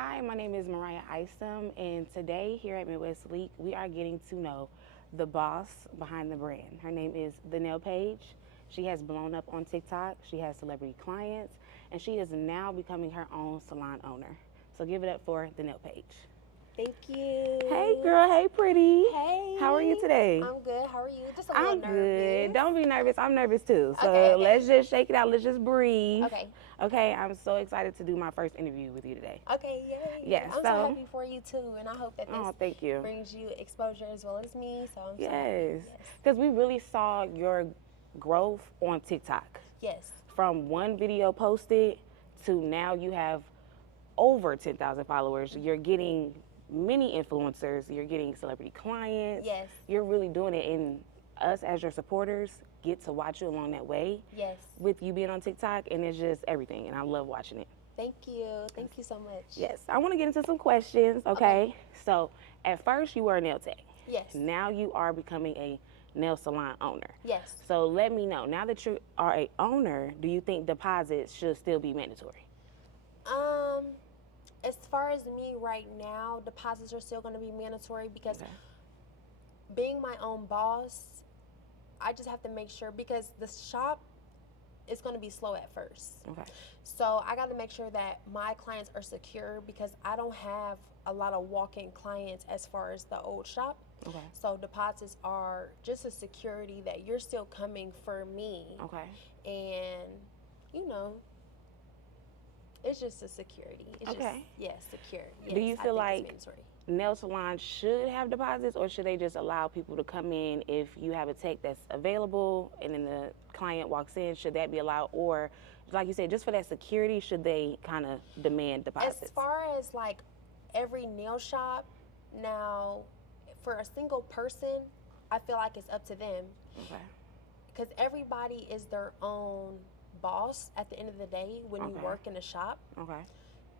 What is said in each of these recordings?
Hi, my name is Mariah Isom, and today here at Midwest Leak, we are getting to know the boss behind the brand. Her name is Paige. She has blown up on TikTok. She has celebrity clients, and she is now becoming her own salon owner. So give it up for Paige. Thank you. Hey, girl. Hey, pretty. Hey. How are you today? I'm good. How are you? Just a little I'm good. nervous. Don't be nervous. I'm nervous too. So Okay. let's just shake it out. Let's just breathe. Okay. Okay. I'm so excited to do my first interview with you today. Okay, yay. Yes, I'm so so- happy for you too, and I hope that Oh, this thank you. brings you exposure as well as me. So I'm so Yes, happy. because we really saw your growth on TikTok. Yes. From one video posted to now you have over 10,000 followers. You're getting many influencers. You're getting celebrity clients. Yes. You're really doing it, and us as your supporters get to watch you along that way. Yes. With you being on TikTok, and it's just everything, and I love watching it. Thank you. Thank you so much. Yes, I want to get into some questions, okay? So, at first you were a nail tech. Yes. Now you are becoming a nail salon owner. Yes. So let me know, now that you are a owner, do you think deposits should still be mandatory? As far as me right now, deposits are still going to be mandatory because Okay. being my own boss, I just have to make sure because the shop is going to be slow at first. Okay. So I got to make sure that my clients are secure because I don't have a lot of walk-in clients as far as the old shop. Okay. So deposits are just a security that you're still coming for me. Okay. And, you know, it's just a security. It's Okay. just, secure. Yes, Do you I feel think like it's mandatory. nail salons should have deposits, or should they just allow people to come in if you have a tech that's available and then the client walks in? Should that be allowed? Or, like you said, just for that security, should they kind of demand deposits? As far as like every nail shop, now for a single person, I feel like it's up to them Okay. because everybody is their own boss at the end of the day when you Okay. work in a shop. Okay.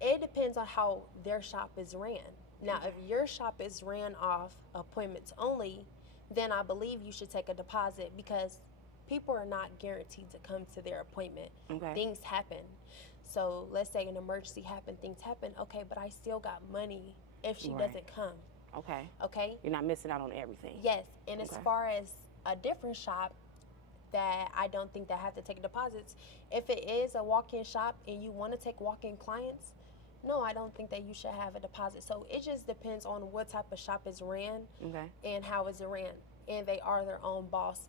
It depends on how their shop is ran. Now, if your shop is ran off appointments only, then I believe you should take a deposit because people are not guaranteed to come to their appointment. Okay. Things happen. So let's say an emergency happened, things happen. Okay, but I still got money if she Right. doesn't come. Okay. Okay? You're not missing out on everything. Yes. And as Okay. far as a different shop that I don't think that have to take deposits, if it is a walk-in shop and you want to take walk-in clients, no, I don't think that you should have a deposit. So it just depends on what type of shop is ran Okay. and how is it ran. And they are their own boss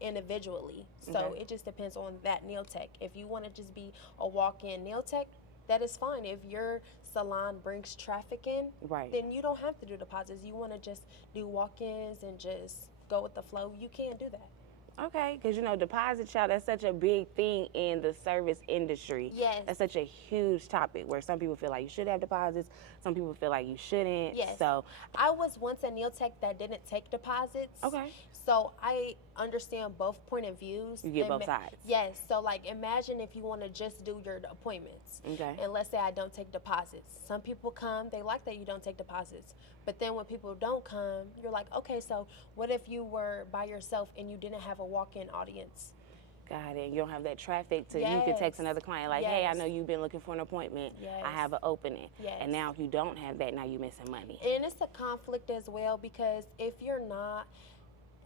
individually. So Okay. it just depends on that nail tech. If you want to just be a walk-in nail tech, that is fine. If your salon brings traffic in, Right. then you don't have to do deposits. You want to just do walk-ins and just go with the flow, you can do that. Okay, because deposit, child, that's such a big thing in the service industry. Yes. That's such a huge topic where some people feel like you should have deposits, some people feel like you shouldn't. Yes. So, I was once a nail tech that didn't take deposits. okay. So I understand both point of views. You get both sides. Yes. So like imagine if you want to just do your appointments. Okay. And let's say I don't take deposits. Some people come, they like that you don't take deposits. But then when people don't come, you're like, okay, so what if you were by yourself and you didn't have a walk-in audience? Got it. You don't have that traffic to you can text Yes. another client like, hey, I Yes. know you've been looking for an appointment. Yes. I have an opening. Yes. And now if you don't have that, now you're missing money. And it's a conflict as well because if you're not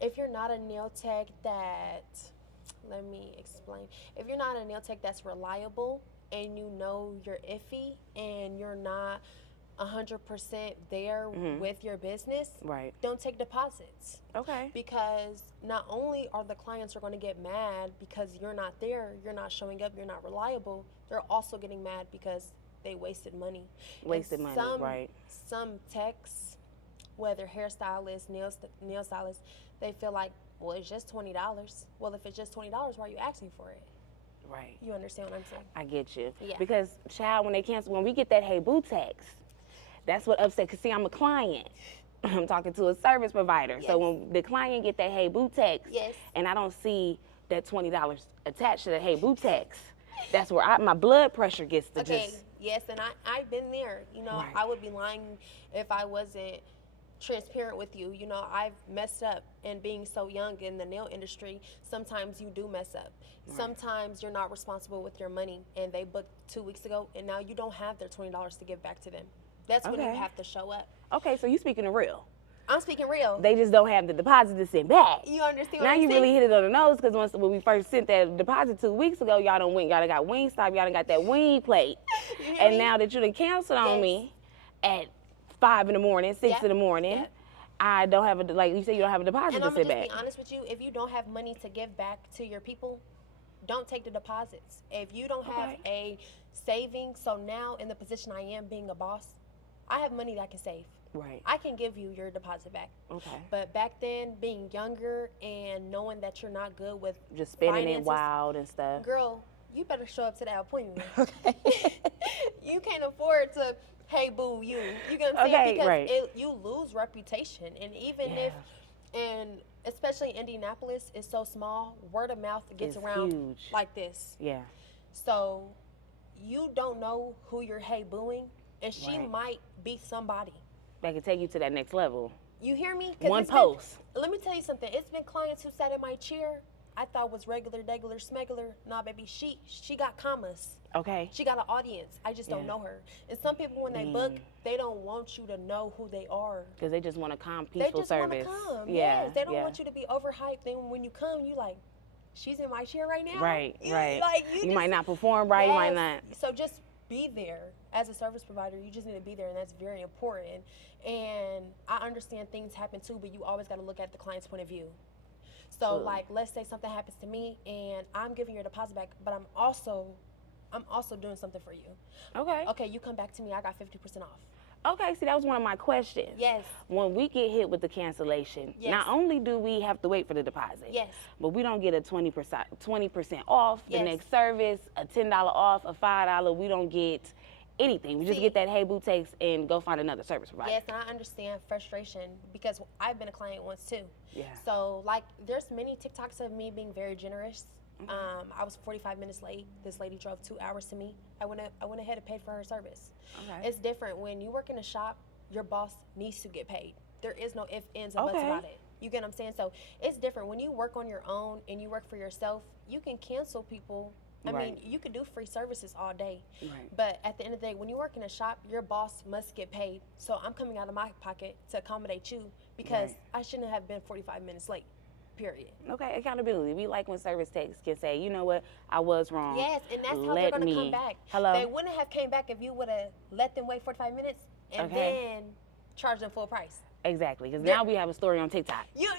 a nail tech that, let me explain. If you're not a nail tech that's reliable and you know you're iffy and you're not 100% there with your business, Right. don't take deposits. Okay. Because not only are the clients are going to get mad because you're not there, you're not showing up, you're not reliable, they're also getting mad because they wasted money. Wasted And money, right. Some techs, whether hairstylists, nail stylists, they feel like, well, it's just $20. Well, if it's just $20, why are you asking for it? Right. You understand what I'm saying? I get you. Yeah. Because, child, when we get that hey boo text, that's what upset. Because, see, I'm a client. I'm talking to a service provider. Yes. So when the client get that hey boo text, Yes. and I don't see that $20 attached to that hey boo text, that's where my blood pressure gets to Okay, just. yes, and I've been there. Right. I would be lying if I wasn't transparent with you. You know, I've messed up, and being so young in the nail industry, sometimes you do mess up. Right. Sometimes you're not responsible with your money, and they booked 2 weeks ago, and now you don't have their $20 to give back to them. That's when you Okay. have to show up. Okay, so you speaking of real. I'm speaking real. They just don't have the deposit to send back. You understand Now what I'm you saying? really hit it on the nose, because when we first sent that deposit 2 weeks ago, y'all done got Wingstop, y'all done got that wing plate. You hear And me? now that you done canceled on Yes. me at 5 in the morning, 6 Yep. in the morning, Yep. I don't have like you said, you don't have a deposit And to I'm gonna send just back. be honest with you. If you don't have money to give back to your people, don't take the deposits. If you don't have Okay. a savings, so now in the position I am being a boss, I have money that I can save. Right. I can give you your deposit back. Okay. But back then, being younger and knowing that you're not good with Just spending it finances, wild and stuff. girl, you better show up to that appointment. Okay. You can't afford to, hey boo, you get what I'm saying? Okay, Because right. you lose reputation, and even Yeah. and especially Indianapolis is so small, word of mouth gets It's around huge. like this. Yeah. So you don't know who you're hey booing, and she Right. might be somebody. That can take you to that next level. You hear me? 'Cause One it's been- post. let me tell you something. It's been clients who sat in my chair I thought was regular, smegular. Nah, baby, she got commas. Okay. She got an audience. I just don't Yeah. know her. And some people, when they book, Mm. they don't want you to know who they are. Because they just want a calm, They peaceful just want to service. come. Yeah. Yes, they don't yeah. want you to be overhyped. Then when you come, you like, she's in my chair right now. Right, right. Like You just- might not perform right, you might not. Yes. So just be there as a service provider. You just need to be there, and that's very important. And I understand things happen too, but you always got to look at the client's point of view. So Absolutely. like, let's say something happens to me, and I'm giving your deposit back, but I'm also doing something for you. Okay. Okay, you come back to me, I got 50% off. Okay, see, that was one of my questions. Yes. When we get hit with the cancellation, Yes. not only do we have to wait for the deposit, Yes. but we don't get a 20% off the Yes. next service, a $10 off, a $5. We don't get anything. We just See. get that hey boo takes and go find another service provider. Yes, and I understand frustration because I've been a client once too. Yeah. So like, there's many TikToks of me being very generous. I was 45 minutes late. This lady drove 2 hours to me. I went ahead and paid for her service. Okay. It's different when you work in a shop. Your boss needs to get paid. There is no ifs, ands, and buts Okay. about it. You get what I'm saying? So it's different when you work on your own and you work for yourself. You can cancel people. I Right. mean, you could do free services all day. Right. But at the end of the day, when you work in a shop, your boss must get paid. So I'm coming out of my pocket to accommodate you because Right. I shouldn't have been 45 minutes late, period. Okay, accountability. We like when service techs can say, you know what, I was wrong. Yes, and that's how Let they're going to me- come back. Hello? They wouldn't have came back if you would have let them wait 45 minutes and Okay. then charged them full price. Exactly, because They're- now we have a story on TikTok. You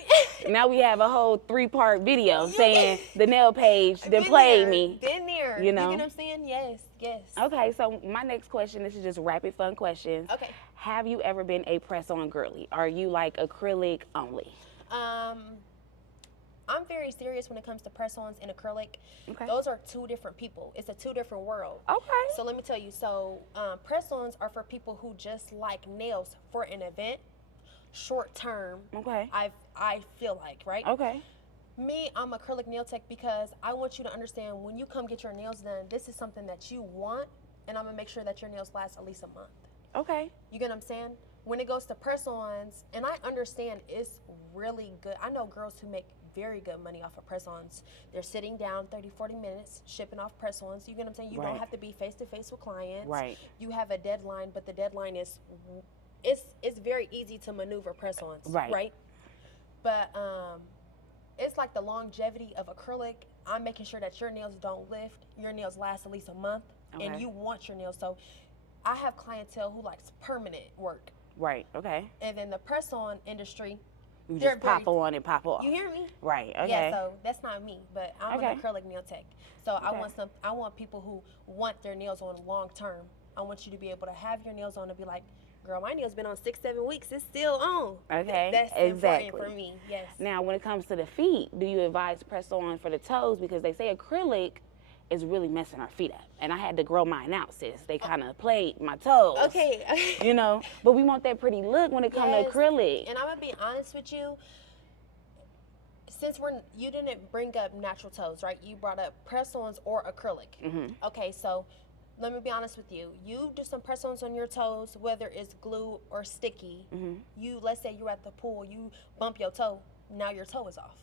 Now we have a whole 3-part video You- saying the nail page then been played there, me. Been there. You know? You get what I'm saying? Yes, yes. Okay, so my next question, this is just rapid fun questions. Okay. Have you ever been a press-on girly? Are you like acrylic only? I'm very serious when it comes to press-ons and acrylic. Okay. Those are two different people. It's a two different world. Okay. So let me tell you. So press-ons are for people who just like nails for an event, short term. Okay. I feel like, right? Okay. Me, I'm acrylic nail tech because I want you to understand when you come get your nails done, this is something that you want, and I'm gonna make sure that your nails last at least a month. Okay. You get what I'm saying? When it goes to press-ons, and I understand it's really good. I know girls who make very good money off of press-ons. They're sitting down 30, 40 minutes, shipping off press-ons. You get what I'm saying? You Right. don't have to be face-to-face with clients. Right. You have a deadline, but the deadline is, it's very easy to maneuver press-ons. Right. Right? But it's like the longevity of acrylic. I'm making sure that your nails don't lift. Your nails last at least a month. Okay. And you want your nails. So I have clientele who likes permanent work. Right. Okay. And then the press-on industry, You they're just pop very- on and pop off. you hear me? Right. Okay. Yeah, so that's not me, but I'm Okay. an acrylic nail tech. So Okay. I want people who want their nails on long term. I want you to be able to have your nails on and be like, girl, my nails been on 6-7 weeks, it's still on. Okay, That's exactly. important for me. Yes. Now, when it comes to the feet, do you advise press on for the toes? Because they say acrylic is really messing our feet up. And I had to grow mine out, sis. They kind of played my toes. Okay. You know, but we want that pretty look when it comes Yes, to acrylic. And I'm gonna be honest with you. Since you didn't bring up natural toes, right? You brought up press-ons or acrylic. Mm-hmm. Okay, so let me be honest with you. You do some press-ons on your toes, whether it's glue or sticky. Let's say you're at the pool, you bump your toe. Now your toe is off.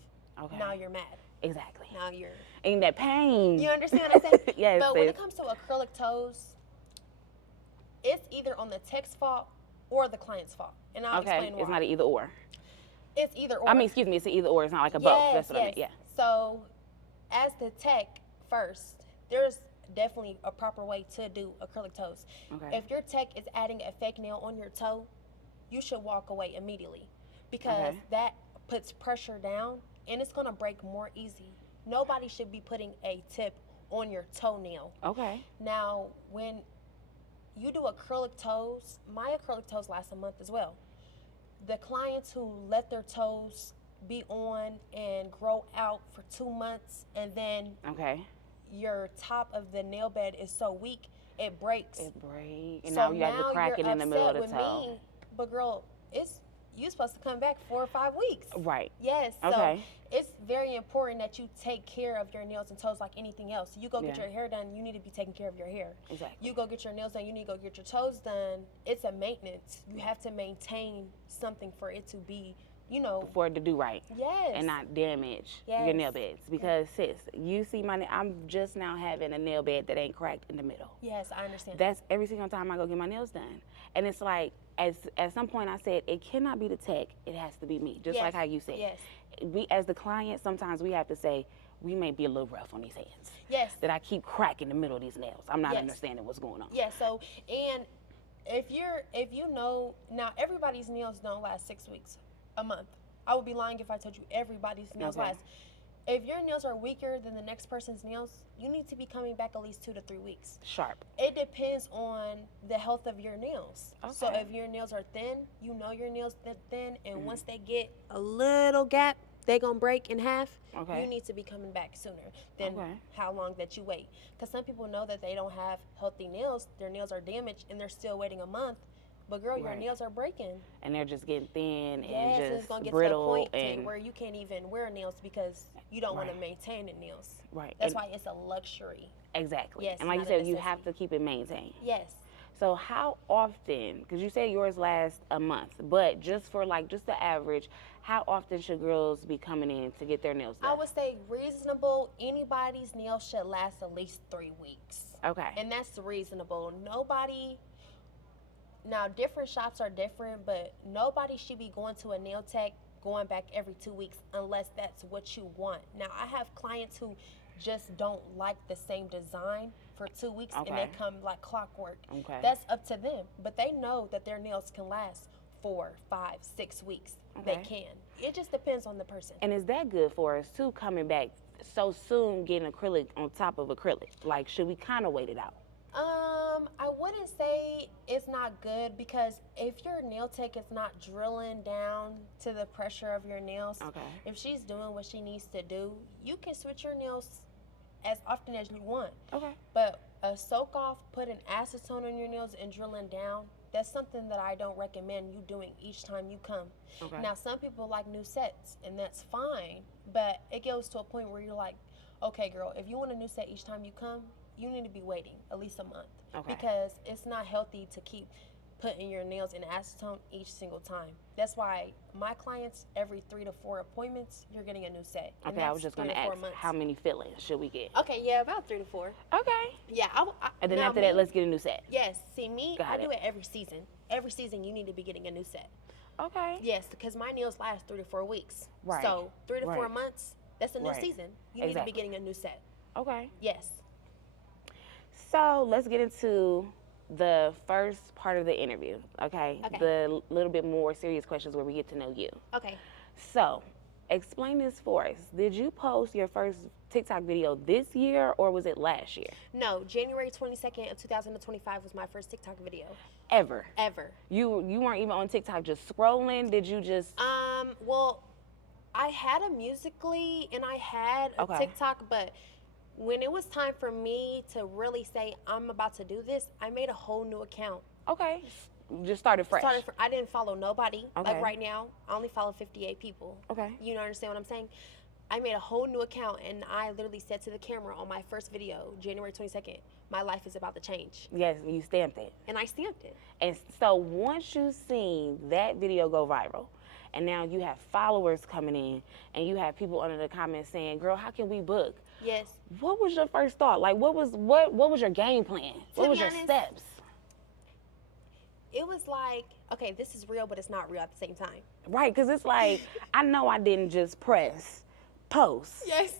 Okay. Now you're mad. Exactly. Now you're in that pain. You understand what I'm saying? Yes. But when it comes to acrylic toes, it's either on the tech's fault or the client's fault. And I'll explain why. It's not an either or. It's either or. I mean, excuse me, it's an either or. It's not like a both. That's what I meant. Yeah. So, as the tech first, there's definitely a proper way to do acrylic toes. Okay. If your tech is adding a fake nail on your toe, you should walk away immediately because that puts pressure down and it's going to break more easy. Nobody should be putting a tip on your toenail. Okay. Now, when you do acrylic toes, my acrylic toes last a month as well. The clients who let their toes be on and grow out for 2 months and then your top of the nail bed is so weak, it breaks. It breaks. And so now you have to crack it in the middle of the toe. Me, but girl, you're supposed to come back 4 or 5 weeks. Right. Yes. So it's very important that you take care of your nails and toes like anything else. You go get your hair done, you need to be taking care of your hair. Exactly. You go get your nails done, you need to go get your toes done. It's a maintenance. You have to maintain something for it to be, for it to do right. Yes. And not damage your nail beds. Because sis, you see I'm just now having a nail bed that ain't cracked in the middle. Yes, I understand. That's every single time I go get my nails done. And it's like, at some point I said, it cannot be the tech, it has to be me. Just like how you said. Yes. We, as the client, sometimes we have to say, we may be a little rough on these hands. Yes. That I keep cracking the middle of these nails. I'm not understanding what's going on. Yeah, so, and if you know, now everybody's nails don't last 6 weeks, a month. I would be lying if I told you everybody's nails last. If your nails are weaker than the next person's nails, you need to be coming back at least 2 to 3 weeks. Sharp. It depends on the health of your nails. Okay. So if your nails are thin, you know your nails are thin, and once they get a little gap, they're going to break in half. You need to be coming back sooner than how long that you wait. Because some people know that they don't have healthy nails, their nails are damaged, and they're still waiting a month. But girl, your nails are breaking. And they're just getting thin and it's just gonna get brittle. To the point where you can't even wear nails because you don't want to maintain the nails. Right. That's why it's a luxury. Exactly. Yes, and like you said, you have to keep it maintained. Yes. So how often, because you said yours lasts a month, but just for just the average, how often should girls be coming in to get their nails done? I would say reasonable. Anybody's nails should last at least 3 weeks. Okay. And that's reasonable. Now, different shops are different, but nobody should be going to a nail tech going back every 2 weeks unless that's what you want. Now, I have clients who just don't like the same design for 2 weeks and they come like clockwork. Okay. That's up to them, but they know that their nails can last 4, 5, 6 weeks. They can. It just depends on the person. And is that good for us too, coming back so soon, getting acrylic on top of acrylic? Like, should we kind of wait it out? I wouldn't say it's not good because if your nail tech is not drilling down to the pressure of your nails, if she's doing what she needs to do, you can switch your nails as often as you want. Okay. But a soak off, putting acetone on your nails and drilling down, that's something that I don't recommend you doing each time you come. Okay. Now, some people like new sets, and that's fine, but it goes to a point where you're like, okay, girl, if you want a new set each time you come, you need to be waiting at least a month. Okay. Because it's not healthy to keep putting your nails in acetone each single time. That's why my clients, every 3 to 4 appointments, you're getting a new set. Okay, I was just going to ask, how many fillings should we get? Okay, yeah, about 3 to 4. Okay. Yeah. And then after that, let's get a new set. Yes. See, I do it every season. Every season, you need to be getting a new set. Okay. Yes, because my nails last 3 to 4 weeks. Right. So 3 to 4 months, that's a new season. You need to be getting a new set. Okay. Yes. So let's get into the first part of the interview, okay? The little bit more serious questions where we get to know you. Okay. So explain this for us. Did you post your first TikTok video this year or was it last year? No, January 22nd of 2025 was my first TikTok video. Ever? Ever. You weren't even on TikTok just scrolling? Did you just? Well, I had a Musical.ly and I had a TikTok, but when it was time for me to really say I'm about to do this, I made a whole new account. Okay. Just started fresh. I didn't follow nobody. Like right now, I only follow 58 people. Okay. You understand what I'm saying? I made a whole new account and I literally said to the camera on my first video, January 22nd, my life is about to change. Yes, you stamped it. And I stamped it. And so once you seen that video go viral, and now you have followers coming in, and you have people under the comments saying, "Girl, how can we book?" Yes. What was your first thought? Like, what was your game plan? What was your steps? It was like, okay, this is real, but it's not real at the same time. Right, because it's like, I know I didn't just press post. Yes.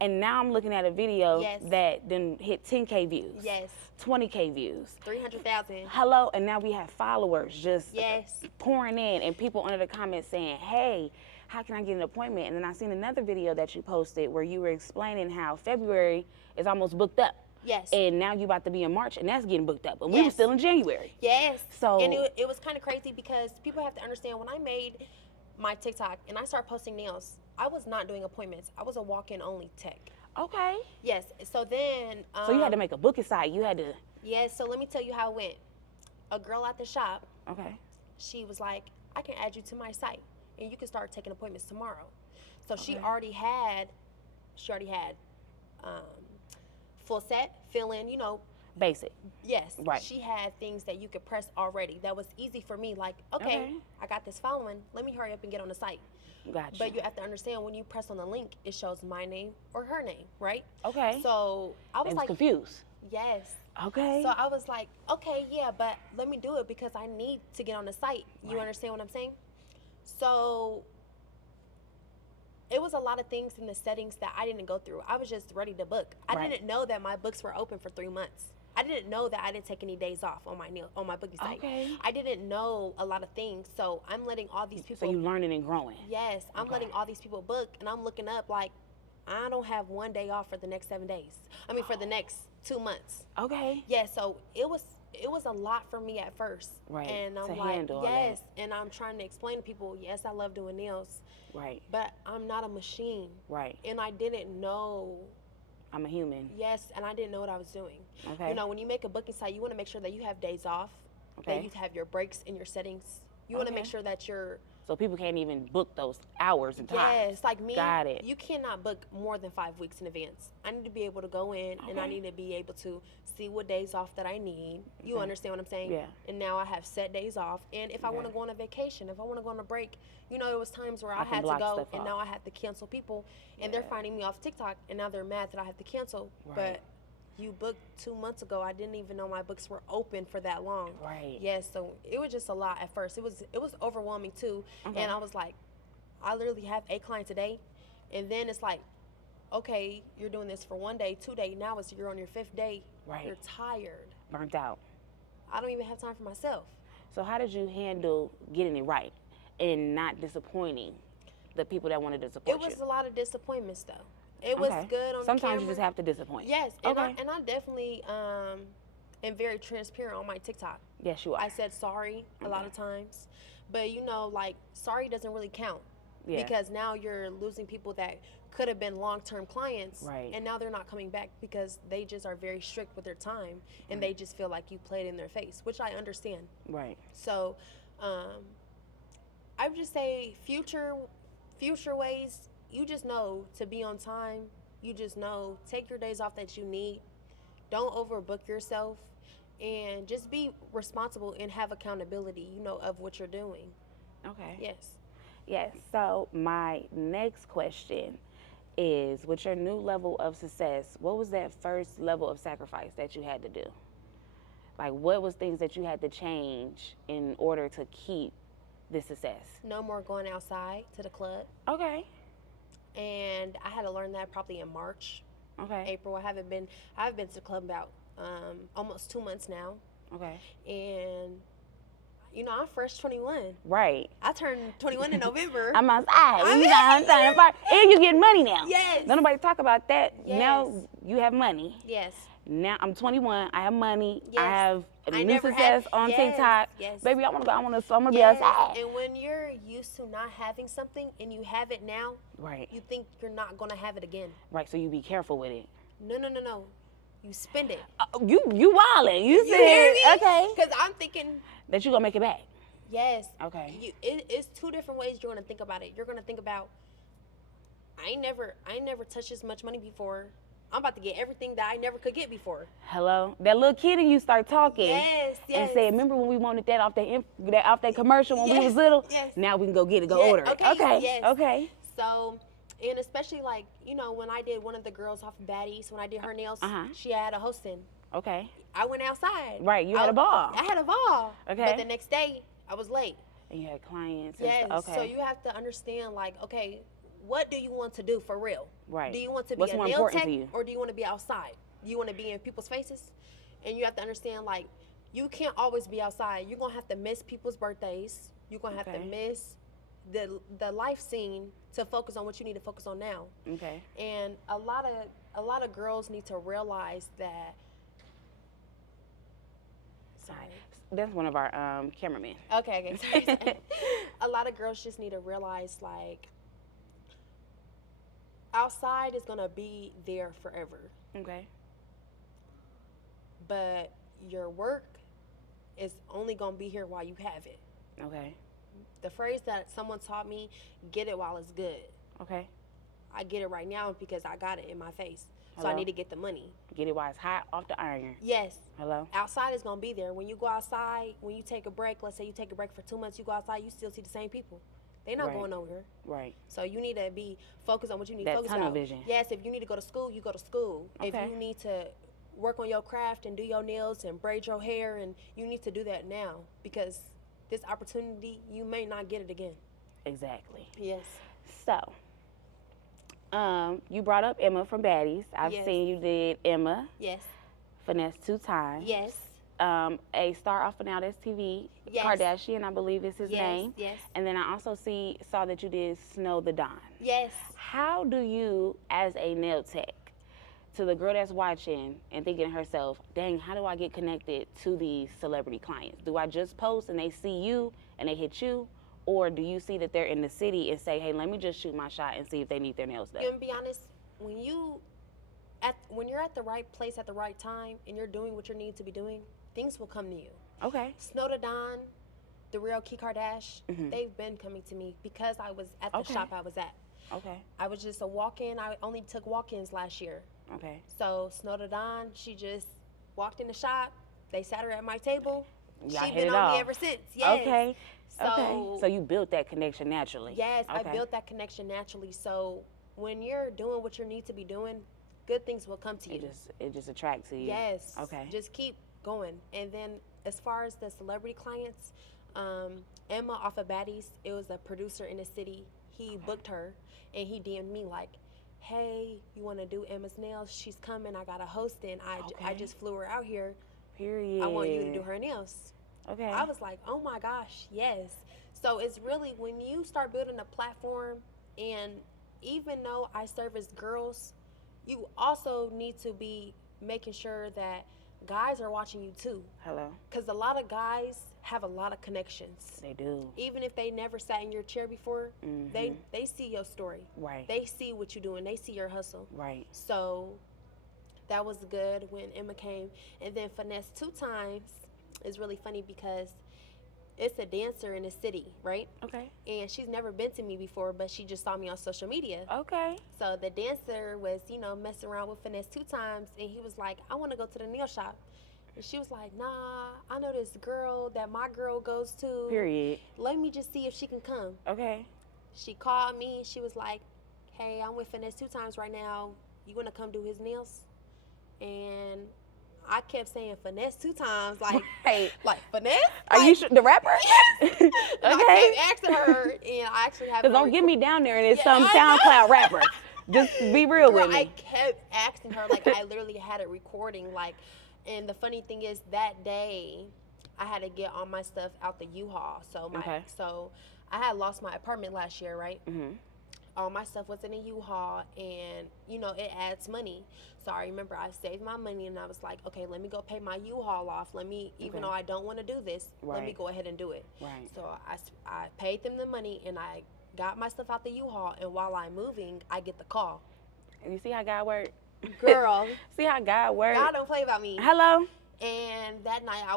And now I'm looking at a video Yes. that didn't hit 10K views. Yes. 20K views. 300,000. Hello, and now we have followers just Yes. pouring in, and people under the comments saying, "Hey, how can I get an appointment?" And then I seen another video that you posted where you were explaining how February is almost booked up. Yes. And now you about to be in March, and that's getting booked up. And we were Yes. still in January. Yes. So and it was kind of crazy because people have to understand when I made my TikTok and I started posting nails, I was not doing appointments. I was a walk-in only tech. okay. Yes. So then. So you had to make a booking site. You had to. Yes. So let me tell you how it went. A girl at the shop, Okay. she was like, "I can add you to my site, and you can start taking appointments tomorrow." So she Okay. already had full set, fill in, Basic. Yes. Right. She had things that you could press already. That was easy for me. Like, okay, Okay. I got this following. Let me hurry up and get on the site. Gotcha. But you have to understand when you press on the link, it shows my name or her name, right? Okay. So I They was was like, confused. yes. Okay. So I was like, okay, yeah, but let me do it because I need to get on the site. You Right. understand what I'm saying? So it was a lot of things in the settings that I didn't go through. I was just ready to book. I Right. didn't know that my books were open for 3 months. I didn't know that I didn't take any days off on my booking site. Okay. I didn't know a lot of things. So I'm letting all these people. So you learning and growing. Yes, I'm Okay. letting all these people book, and I'm looking up like I don't have 1 day off for the next 7 days. I mean, for the next 2 months. Okay. Yeah, so it was a lot for me at first. Right, And I'm to like, handle all that. yes, and I'm trying to explain to people, yes, I love doing nails, Right. but I'm not a machine. Right. And I didn't know, I'm a human. yes, and I didn't know what I was doing. Okay. You know, when you make a booking site, you want to make sure that you have days off, Okay. that you have your breaks in your settings. You want to make Okay. sure that you're So people can't even book those hours and times. yes, like me. Got it. You cannot book more than 5 weeks in advance. I need to be able to go in and I Okay. need to be able to see what days off that I need. You Okay. understand what I'm saying? Yeah. And now I have set days off. And if I want to Okay. go on a vacation, if I want to go on a break, there was times where I I can had to block go stuff and off. now I have to cancel people and they're Yeah. finding me off TikTok and now they're mad that I have to cancel. Right. But you booked 2 months ago. I didn't even know my books were open for that long. Right. Yes, so it was just a lot at first. It was overwhelming too. Okay. And I was like, I literally have 8 clients a day, and then it's like, okay, you're doing this for 1 day, 2 days. Now you're on your 5th day. Right. You're tired. Burnt out. I don't even have time for myself. So how did you handle getting it right and not disappointing the people that wanted to support It was you? a lot of disappointments though. It was Okay. good on Sometimes camera. you just have to disappoint. Yes, and Okay. I definitely am very transparent on my TikTok. Yes, you are. I said sorry a lot of times, but like sorry doesn't really count. Yeah. Because now you're losing people that could have been long-term clients, Right. and now they're not coming back because they just are very strict with their time, and they just feel like you played in their face, which I understand. Right. So, I would just say future ways. You just know to be on time. You just know take your days off that you need. Don't overbook yourself, and just be responsible and have accountability. Of what you're doing. Okay. Yes. Yes. So my next question is, with your new level of success, what was that first level of sacrifice that you had to do? Like, what was things that you had to change in order to keep this success? No more going outside to the club. Okay. And I had to learn that probably in March, Okay. April. I've been to the club about almost 2 months now, Okay. and I'm fresh 21. Right. I turned 21 in November. I'm outside. I'm trying to fight. And you getting money now. Yes. Don't nobody talk about that. Yes. Now you have money. Yes. Now I'm 21. I have money. Yes. I have a I new never success had- on yes, TikTok. yes. Baby, I'm gonna be Yes. outside. And when you're used to not having something and you have it now, Right. you think you're not gonna have it again. Right. So you be careful with it. No. You spend it. You wildin'. You You hear me? said okay Because I'm thinking. that you gonna make it back. Yes. Okay. It's 2 different ways you're gonna think about it. You're gonna think about, I ain't never touched this much money before. I'm about to get everything that I never could get before. Hello, that little kid in you start talking. Yes, yes. And say, remember when we wanted that off that commercial when we was little? Yes. Now we can go get it, go order it. Okay. Yes. Okay. So, and especially like, you know, when I did one of the girls off of Baddies, when I did her nails, she had a hosting. Okay. I went outside. Right, you had a ball. I had a ball. Okay. But the next day, I was late. And you had clients. Yes. And stuff. Okay. So you have to understand, like, okay, what do you want to do for real? Right. Do you want to be What's a more nail important tech to you? or do you want to be outside? Do you want to be in people's faces? And you have to understand, like, you can't always be outside. You're going to have to miss people's birthdays. You're going to have to miss the life scene to focus on what you need to focus on now. Okay. And a lot of girls need to realize that. Sorry. That's one of our cameramen. Okay. Sorry. A lot of girls just need to realize, like, outside is gonna be there forever. Okay. But your work is only gonna be here while you have it. Okay. The phrase that someone taught me, get it while it's good. Okay. I get it right now because I got it in my face. So Hello? I need to get the money. Get it while it's hot off the iron. Yes. Hello? Outside is gonna be there. When you go outside, when you take a break, let's say you take a break for 2 months, you go outside, you still see the same people. They're not going nowhere. Right. So you need to be focused on what you need to focus on. That tunnel vision. Yes, if you need to go to school, you go to school. Okay. If you need to work on your craft and do your nails and braid your hair, and you need to do that now because this opportunity, you may not get it again. Exactly. Yes. So, you brought up Emma from Baddies. I've seen you did Emma. Yes. Finesse 2 times. Yes. A star off of Now That's TV. Yes. Kardashian, I believe is his name. Yes. And then I also saw that you did Snow the Don. Yes. How do you, as a nail tech, to the girl that's watching and thinking to herself, dang, how do I get connected to these celebrity clients? Do I just post and they see you and they hit you? Or do you see that they're in the city and say, hey, let me just shoot my shot and see if they need their nails done? You know, to be honest, when you're at the right place at the right time and you're doing what you need to be doing, things will come to you. Okay. Snow the Don, the real Key Kardashian, they've been coming to me because I was at the shop I was at. Okay. I was just a walk-in. I only took walk-ins last year. Okay. So Snow the Don, she just walked in the shop. They sat her at my table. Y'all She's hit been it on off. me ever since. Yes. Okay. So, So you built that connection naturally. Yes, Okay. I built that connection naturally. So when you're doing what you need to be doing, good things will come to you. It just attracts to you. Yes. Okay. Just keep going. And then as far as the celebrity clients, Emma off of Baddies, it was a producer in the city. He booked her and he DM'd me like, hey, you want to do Emma's nails? She's coming. I got a hosting. I just flew her out here. Period. I want you to do her nails. Okay. I was like, oh my gosh, yes. So it's really when you start building a platform, and even though I service girls, you also need to be making sure that guys are watching you too. Hello. Because a lot of guys have a lot of connections. They do. Even if they never sat in your chair before, they see your story. Right. They see what you're doing. They see your hustle. Right. So that was good when Emma came. And then Finesse 2 times is really funny because it's a dancer in the city, right? Okay. And she's never been to me before, but she just saw me on social media. Okay. So the dancer was, messing around with Finesse 2 times, and he was like, I want to go to the nail shop. And she was like, nah, I know this girl that my girl goes to. Period. Let me just see if she can come. Okay. She called me. She was like, hey, I'm with Finesse 2 times right now. You want to come do his nails? And I kept saying Finesse 2 times, like, Right. like Finesse? Are you sure? The rapper? Yes. Okay. I kept asking her, and I actually have. Because don't get me down there and it's some I know. SoundCloud rapper. Just be real Girl, with me. I kept asking her, like, I literally had it recording, like, and the funny thing is that day, I had to get all my stuff out the U-Haul. So so I had lost my apartment last year, right? Mm-hmm. All my stuff was in a U-Haul, and it adds money. So I remember I saved my money, and I was like, okay, let me go pay my U-Haul off. Let me, even though I don't want to do this, let me go ahead and do it. Right. So I paid them the money, and I got my stuff out the U-Haul, and while I'm moving, I get the call. And you see how God works? Girl, See how God works? God don't play about me. Hello? And that night I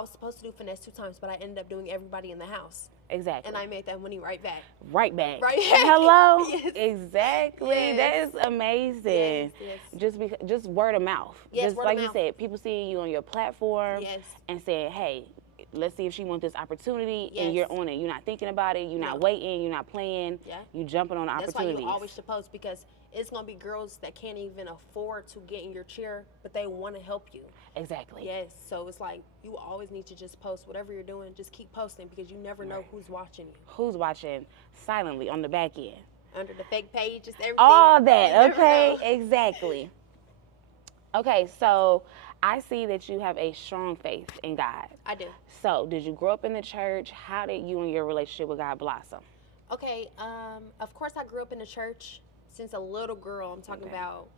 was supposed to do Finesse 2 times, but I ended up doing everybody in the house. Exactly. And I made that money right back. Right back. Right back. Hello. Yes. Exactly. Yes. That is amazing. Yes. Just word of mouth. Yes, just word like of you mouth. said, people seeing you on your platform Yes. and saying, "Hey, let's see if she wants this opportunity," Yes. and you're on it. You're not thinking about it. You're not waiting. You're not playing. Yeah. You jumping on the That's why opportunities. you always should post, because it's gonna be girls that can't even afford to get in your chair, but they want to help you. Exactly. Yes. So it's like you always need to just post whatever you're doing. Just keep posting, because you never know who's watching you. Who's watching silently on the back end? Under the fake pages, everything. All You that. never Okay. know. Exactly. Okay. So I see that you have a strong faith in God. I do. So, did you grow up in the church? How did you and your relationship with God blossom? Okay. Of course, I grew up in the church since a little girl. I'm talking about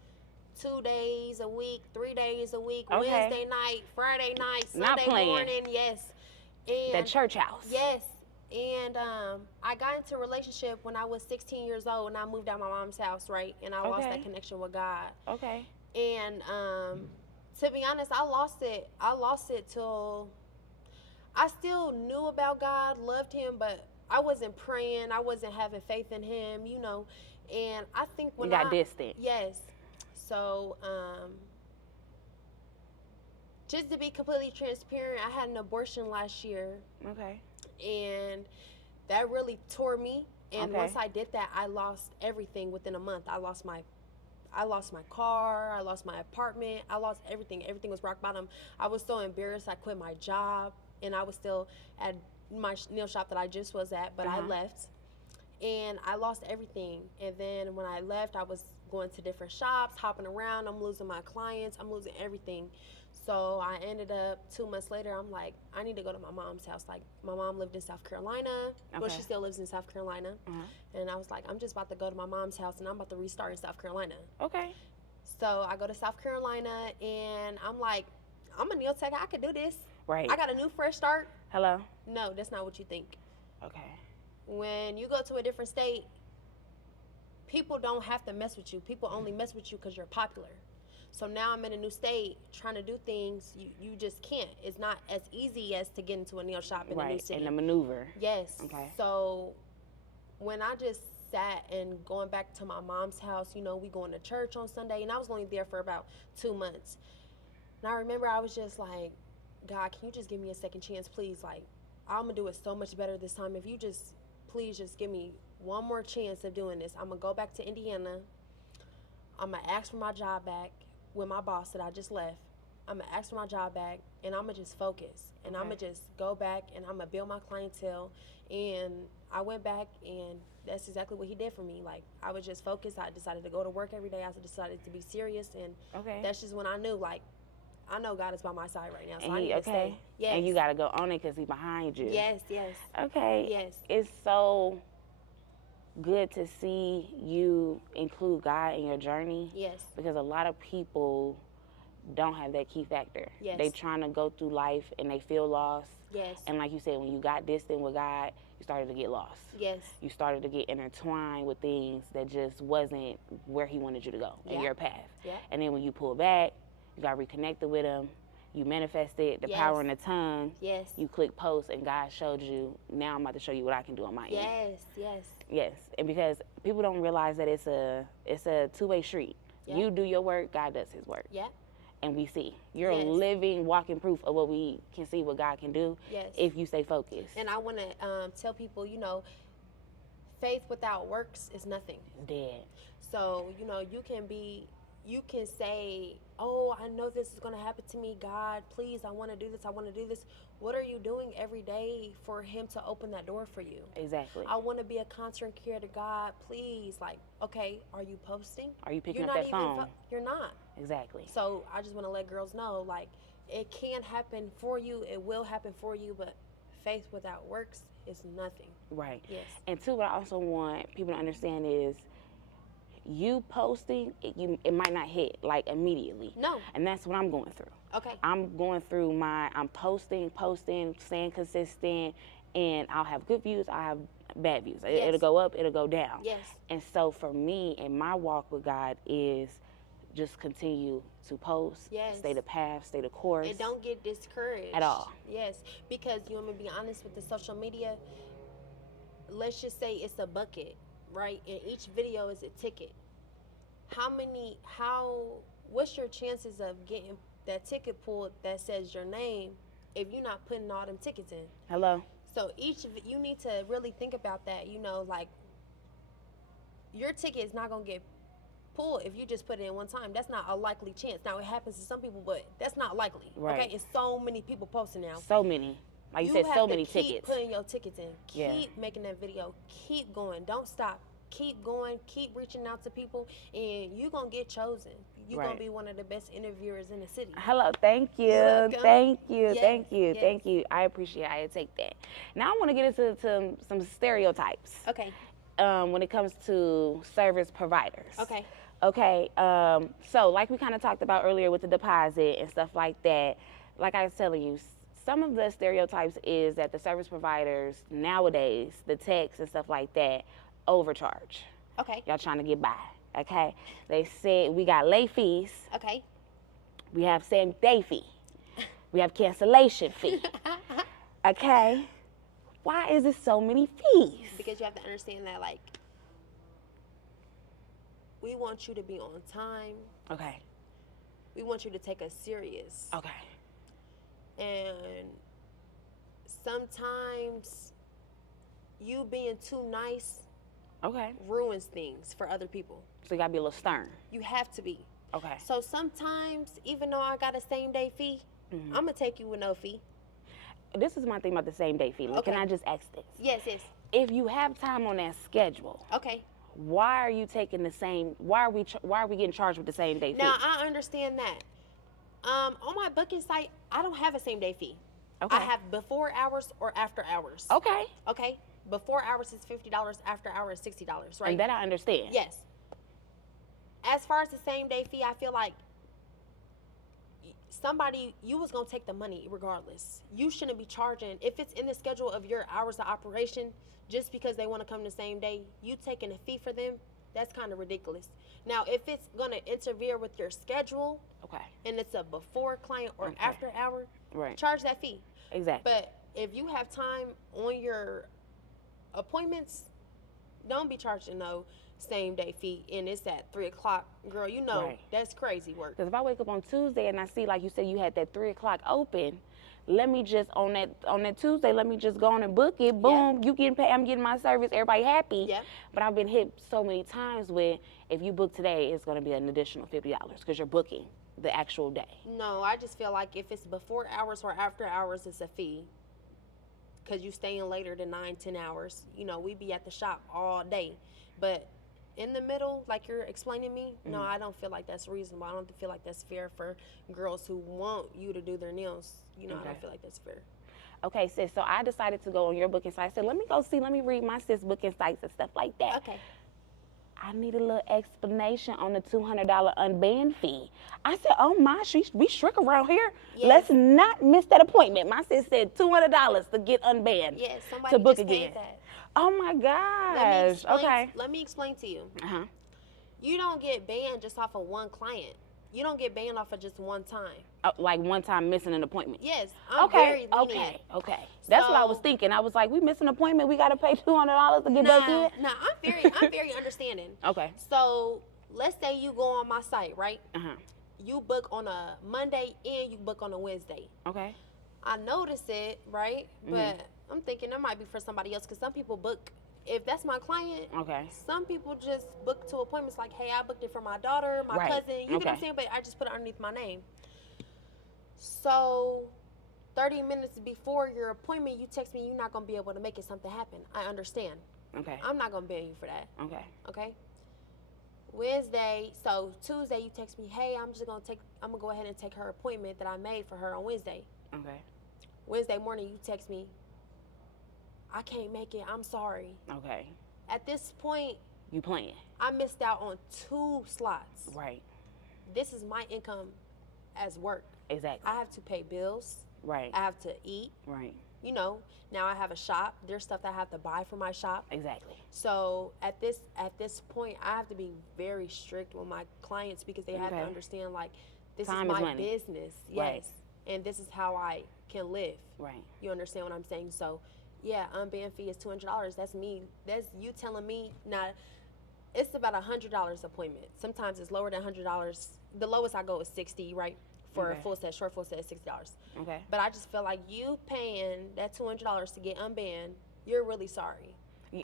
2 days a week, 3 days a week, Okay. Wednesday night, Friday night, Not Sunday playing. morning. Yes. And The church house. Yes. And I got into a relationship when I was 16 years old, and I moved out of my mom's house, right? And I lost that connection with God. Okay. And to be honest, I lost it. I lost it till I still knew about God, loved Him, but I wasn't praying. I wasn't having faith in Him, you know. And I think when you got distant. Yes. So just to be completely transparent, I had an abortion last year. Okay. And that really tore me. And Okay. once I did that, I lost everything within a month. I lost my car, I lost my apartment, I lost everything. Everything was rock bottom. I was so embarrassed. I quit my job, and I was still at my nail shop that I just was at, but I left. And I lost everything. And then when I left, I was going to different shops, hopping around. I'm losing my clients. I'm losing everything. So I ended up 2 months later, I'm like, I need to go to my mom's house. Like, my mom lived in South Carolina. Well, she still lives in South Carolina. And I was like, I'm just about to go to my mom's house, and I'm about to restart in South Carolina. Okay. So I go to South Carolina, and I'm like, I'm a nail tech. I could do this. Right. I got a new fresh start. Hello? No, that's not what you think. Okay. When you go to a different state, people don't have to mess with you. People only mess with you because you're popular. So now I'm in a new state trying to do things. You just can't. It's not as easy as to get into a nail shop in a new city. And the maneuver. Yes. Okay. So when I just sat and going back to my mom's house, you know, we going to church on Sunday, and I was only there for about 2 months. And I remember I was just like, God, can you just give me a second chance, please? Like, I'm going to do it so much better this time. If you just, please just give me one more chance of doing this. I'm going to go back to Indiana. I'm going to ask for my job back with my boss that I just left. I'm going to ask for my job back, and I'm going to just focus. And I'm going to just go back, and I'm going to build my clientele. And I went back, and that's exactly what he did for me. Like, I was just focused. I decided to go to work every day. I decided to be serious. And that's just when I knew, like, I know God is by my side right now, so I need to stay. Yes. And you got to go on it because he's behind you. Yes. Okay. Yes. It's so good to see you include God in your journey. Yes. Because a lot of people don't have that key factor. Yes. They trying to go through life and they feel lost. Yes. And like you said, when you got distant with God, you started to get lost. Yes. You started to get intertwined with things that just wasn't where he wanted you to go in your path. Yeah. And then when you pull back, you got reconnected with him. You manifested the power in the tongue. Yes. You click post, and God showed you, now I'm about to show you what I can do on my end. Yes. And because people don't realize that it's a two-way street. Yeah. You do your work, God does his work. Yeah. And we see. You're a living, walking proof of what we can see what God can do if you stay focused. And I want to tell people, you know, faith without works is nothing. Dead. So, you know, you can say, oh, I know this is going to happen to me. God, please, I want to do this. I want to do this. What are you doing every day for him to open that door for you? Exactly. I want to be a content creator. God, please. Like, okay, are you posting? Are you picking up that phone? You're not. Exactly. So I just want to let girls know, like, it can happen for you. It will happen for you. But faith without works is nothing. Right. Yes. And two, what I also want people to understand is, you posting, it might not hit like immediately. No. And that's what I'm going through. Okay. I'm going through I'm posting, staying consistent, and I'll have good views, I'll have bad views. It'll go up, it'll go down. Yes. And so for me, and my walk with God is just continue to post, stay the path, stay the course. And don't get discouraged. At all. Yes. Because you want me to be honest with the social media, let's just say it's a bucket, right? And each video is a ticket. What's your chances of getting that ticket pulled that says your name if you're not putting all them tickets in? Hello. So you need to really think about that. Like your ticket is not gonna get pulled if you just put it in one time. That's not a likely chance. Now it happens to some people, but that's not likely. Right. Okay, it's so many people posting now. So many. Like you said, so many tickets. Keep putting your tickets in. Yeah. Keep making that video. Keep going. Don't stop. Keep going. Keep reaching out to people, and you're gonna get chosen. You're Right. gonna be one of the best interviewers in the city. Hello, thank you, welcome. thank you, Yes, thank you, yes. thank you. I appreciate it. I take that. Now I want to get into some stereotypes. Okay. When it comes to service providers. Okay. Okay. So like we kind of talked about earlier with the deposit and stuff like that. Like I was telling you, some of the stereotypes is that the service providers nowadays, the techs and stuff like that, overcharge. Okay. Y'all trying to get by. Okay. They said we got late fees. Okay. We have same day fee. We have cancellation fee. Okay. Why is it so many fees? Because you have to understand that, like, we want you to be on time. Okay. We want you to take us serious. Okay. And sometimes you being too nice Okay. ruins things for other people. So you gotta be a little stern. You have to be. Okay. So sometimes, even though I got a same day fee, I'm gonna take you with no fee. This is my thing about the same day fee. Okay. Can I just ask this? Yes. If you have time on that schedule, Okay. why are you taking the same? Why are we getting charged with the same day fee? Now I understand that. On my booking site, I don't have a same day fee. Okay. I have before hours or after hours. Okay. Okay. Before hours is $50. After hours is $60. Right. And that I understand. Yes. As far as the same day fee, I feel like you was gonna take the money regardless. You shouldn't be charging if it's in the schedule of your hours of operation just because they want to come the same day. You taking a fee for them, that's kind of ridiculous. Now, if it's gonna interfere with your schedule, Okay. and it's a before client or Okay. after hour, Right. charge that fee. Exactly. But if you have time on your appointments, don't be charging no same day fee and it's at 3:00. Girl, Right. that's crazy work. Because if I wake up on Tuesday and I see, like you said, you had that 3:00 open, let me just on that Tuesday, let me just go on and book it. Boom, you getting paid. I'm getting my service. Everybody happy. Yeah. But I've been hit so many times with if you book today, it's going to be an additional $50 because you're booking the actual day. No, I just feel like if it's before hours or after hours, it's a fee. Because you staying later than 9-10 hours. We be at the shop all day. But in the middle, like you're explaining me, no, I don't feel like that's reasonable. I don't feel like that's fair for girls who want you to do their nails. I Okay. don't feel like that's fair. Okay, sis, so I decided to go on your booking site. I said, let me read my sis booking sites and stuff like that. Okay. I need a little explanation on the $200 unbanned fee. I said, oh my, we strict around here. Yes. Let's not miss that appointment. My sis said $200 to get unbanned. Yes, to somebody book just again. paid that. Oh my gosh. Okay. Let me explain to you. Uh-huh. You don't get banned just off of one client. You don't get banned off of just one time. Like one time missing an appointment. Yes, I'm very lenient. Okay. That's what I was So- thinking. I was like, we missed an appointment. We got to pay $200 to get back in. Nah, I'm very understanding. Okay. So let's say you go on my site, right? Uh-huh. You book on a Monday and you book on a Wednesday. Okay. I notice it, right? But I'm thinking that might be for somebody else because some people book. If that's my client, Okay. some people just book to appointments like, hey, I booked it for my daughter, my Right. cousin. You get what I'm Okay. saying? But I just put it underneath my name. So 30 minutes before your appointment, you text me you're not going to be able to make it, something happen. I understand. Okay. I'm not going to ban you for that. Okay. Okay? Wednesday, so Tuesday you text me, hey, I'm gonna go ahead and take her appointment that I made for her on Wednesday. Okay. Wednesday morning you text me, I can't make it, I'm sorry. Okay. At this point, You playing. I missed out on 2 slots. Right. This is my income as work. Exactly. I have to pay bills. Right. I have to eat. Right. Now I have a shop. There's stuff that I have to buy for my shop. Exactly. So at this point, I have to be very strict with my clients because they have to Okay. understand, like, this Time is is my money. business. Right. Yes. And this is how I can live. Right. You understand what I'm saying? So Yeah, unband fee is $200. That's me. That's you telling me now. It's about $100 appointment. Sometimes it's lower than $100. The lowest I go is 60, right? For a Okay. full set, short full set is $60. Okay. But I just feel like you paying that $200 to get unbanned, you're really sorry.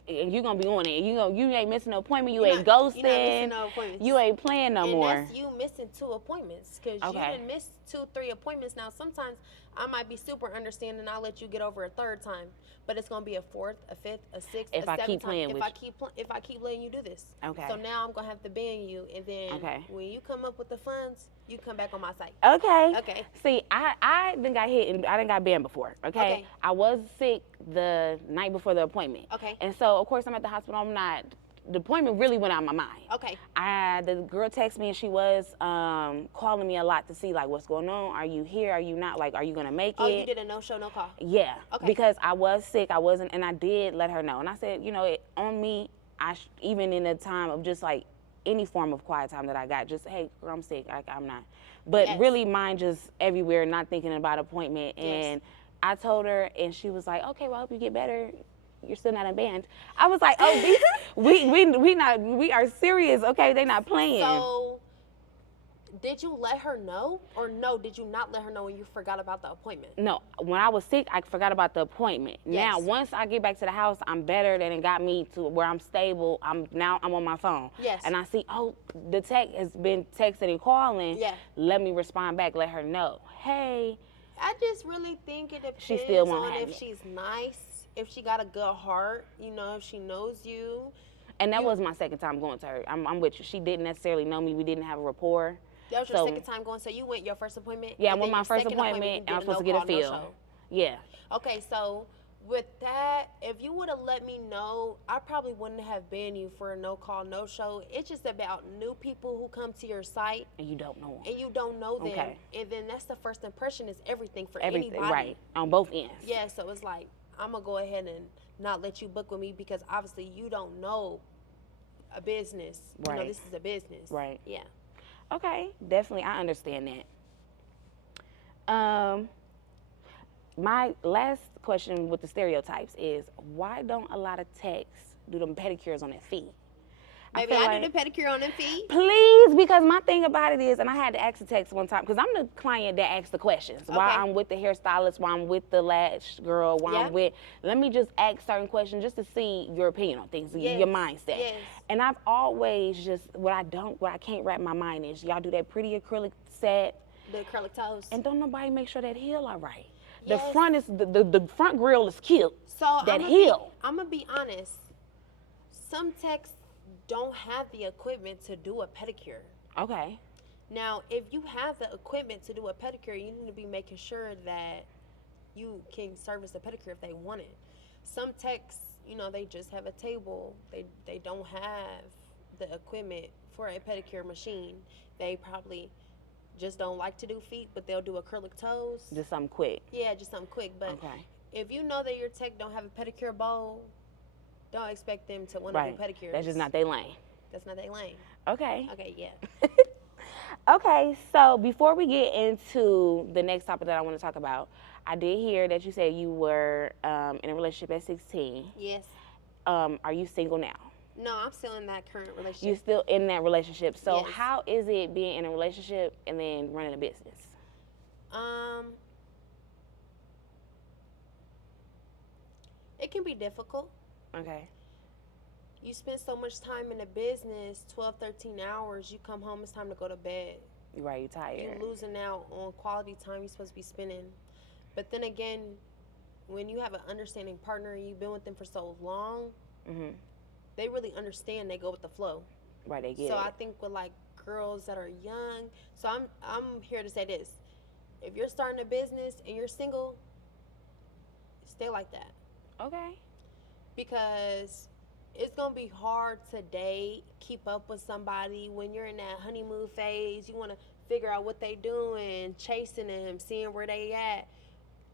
And you gonna be on it. You ain't missing no appointment. You You're ain't not, you're not ghosting. missing no appointments. You ain't playing no And more. that's you missing 2 appointments because you Okay. didn't miss 2, 3 appointments. Now sometimes I might be super understanding. I'll let you get over a 3rd time, but it's gonna be a 4th, a 5th, a 6th, If a I 7th keep time. playing If with I you. if I keep letting you do this. Okay. So now I'm gonna have to ban you, and then Okay. when you come up with the funds, you come back on my site. Okay. Okay. See, I done got hit and I done got banned before. Okay? Okay. I was sick the night before the appointment. Okay. And so of course I'm at the hospital. I'm not. The appointment really went out of my mind. Okay. The girl texted me and she was calling me a lot to see like what's going on. Are you here? Are you not? Like, are you gonna make it? Oh, you did a no show, no call. Yeah. Okay. Because I was sick. I wasn't, and I did let her know. And I said, on me. Even in a time of just like any form of quiet time that I got, just hey, girl, I'm sick. I'm not. But Yes. really, mine just everywhere, not thinking about appointment. Yes. And I told her, and she was like, okay, well, I hope you get better. You're still not unbanned. I was like, oh, these, we are serious, okay? They not playing. So, did you let her know, or no? Did you not let her know when you forgot about the appointment? No, when I was sick, I forgot about the appointment. Yes. Now, once I get back to the house, I'm better. Then it got me to where I'm stable. I'm on my phone. Yes. And I see, oh, the tech has been texting and calling. Yeah. Let me respond back. Let her know. Hey. I just really think it depends She still won't on have if it. she's nice, if she got a good heart, if she knows you. And that was my second time going to her. I'm with you. She didn't necessarily know me. We didn't have a rapport. That was your So- second time going, so you went your first appointment? Yeah, I and went then my your first second appointment, you and I was did supposed to get a no-call, feel. no-show. Yeah. Okay, so with that, if you would have let me know, I probably wouldn't have banned you for a no-call, no-show. It's just about new people who come to your site And you don't know them. and you don't know them. Okay. And then that's the first impression is everything for Everything, anybody. right. On both ends. Yeah, so it's like, I'm going to go ahead and not let you book with me because obviously you don't know a business. Right. This is a business. Right. Yeah. Okay, definitely, I understand that. My last question with the stereotypes is, why don't a lot of techs do them pedicures on their feet? Maybe feel I do like- the pedicure on them feet. Please, because my thing about it is, and I had to ask the techs one time, because I'm the client that asks the questions. Why Okay. I'm with the hairstylist, why I'm with the lash girl, why Yeah. I'm with, let me just ask certain questions just to see your opinion on things, Yes. your mindset. Yes. And I've always just, what I can't wrap my mind is, y'all do that pretty acrylic set, The acrylic toes. and don't nobody make sure that heel all right. The Yes. front is, the front grill is cute. So that heel. I'm gonna be honest. Some techs don't have the equipment to do a pedicure. Okay. Now, if you have the equipment to do a pedicure, you need to be making sure that you can service a pedicure if they want it. Some techs, they just have a table. They don't have the equipment for a pedicure machine. They probably just don't like to do feet, but they'll do acrylic toes. Just something quick. Yeah, just something quick. But Okay. if you know that your tech don't have a pedicure bowl, don't expect them to want to Right. do pedicures. That's just not their lane. That's not their lane. Okay. Okay, yeah. Okay, so before we get into the next topic that I want to talk about, I did hear that you said you were in a relationship at 16. Yes. Are you single now? No, I'm still in that current relationship. You still in that relationship. So Yes. how is it being in a relationship and then running a business? It can be difficult. Okay. You spend so much time in the business, 12, 13 hours, you come home, it's time to go to bed. Right, you're tired. You're losing out on quality time you're supposed to be spending. But then again, when you have an understanding partner and you've been with them for so long, Mm-hmm. they really understand, they go with the flow. Right, they get So it. I think with like girls that are young, so I'm here to say this. If you're starting a business and you're single, stay like that. Okay. Because it's gonna be hard to date, keep up with somebody when you're in that honeymoon phase. You want to figure out what they doing, chasing them, seeing where they at.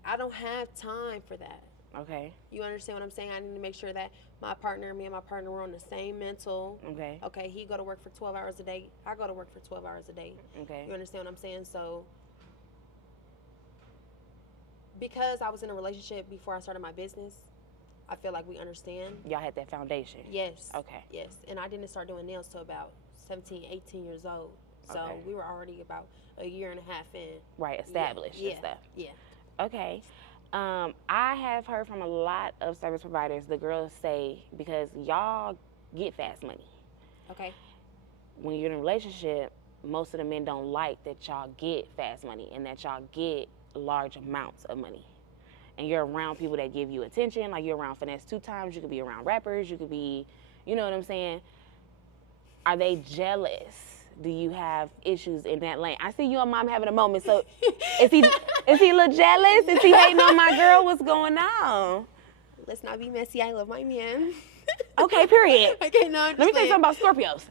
I don't have time for that. Okay. You understand what I'm saying? I need to make sure that me and my partner were on the same mental. Okay. Okay, he go to work for 12 hours a day. I go to work for 12 hours a day. Okay. You understand what I'm saying? So, because I was in a relationship before I started my business, I feel like we understand. Y'all had that foundation. Yes. Okay. Yes. And I didn't start doing nails till about 17, 18 years old. So Okay. we were already about a year and a half in. Right, established Yeah. and stuff. Yeah. Okay. I have heard from a lot of service providers, the girls say, because y'all get fast money. Okay. When you're in a relationship, most of the men don't like that y'all get fast money and that y'all get large amounts of money. And you're around people that give you attention, like you're around Finesse 2 Times, you could be around rappers, you could be, you know what I'm saying? Are they jealous? Do you have issues in that lane? I see you and mom having a moment, so is he a little jealous? Is he hating on my girl? What's going on? Let's not be messy. I love my man. Okay, period. Okay, no, I'm just Let me tell you something about Scorpios.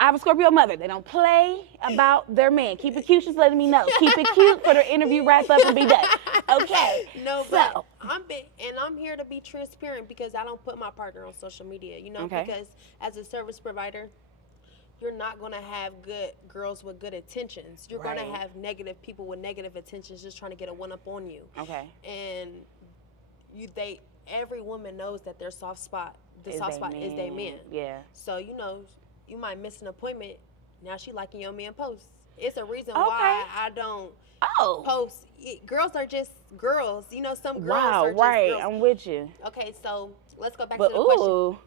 I have a Scorpio mother. They don't play about their man. Keep it cute, she's letting me know. Keep it cute for the interview wrap up and be done. Okay. No, so, but I'm here to be transparent because I don't put my partner on social media, Okay. because as a service provider, you're not going to have good girls with good intentions. You're going Right. to have negative people with negative intentions just trying to get a one up on you. Okay. And every woman knows that their soft spot, Is soft they spot is their man. Yeah. So, you might miss an appointment. Now she liking your man posts. It's a reason Okay. why I don't Oh. post. Girls are just girls. Some girls Wow, are just right. girls. I'm with you. Okay, so let's go back But to the question. ooh,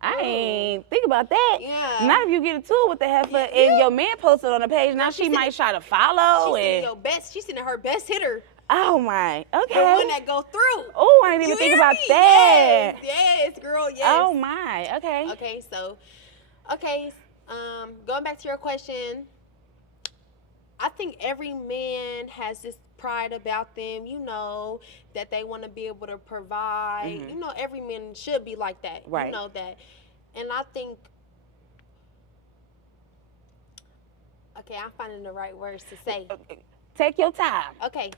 I ain't think about that. Yeah. Not if you get into it with the heifer and your man posted on the page. Now she might try to follow She's sending and your best. She's sending her best hitter. oh my, The one okay. that go through. Oh, I didn't even You think hear about me? that. Yes, girl, yes. Oh my, okay. Okay, so, going back to your question, I think every man has this pride about them, that they want to be able to provide. Mhm. Every man should be like that. Right. You know that. And I think, okay, I'm finding the right words to say. Take your time. Okay.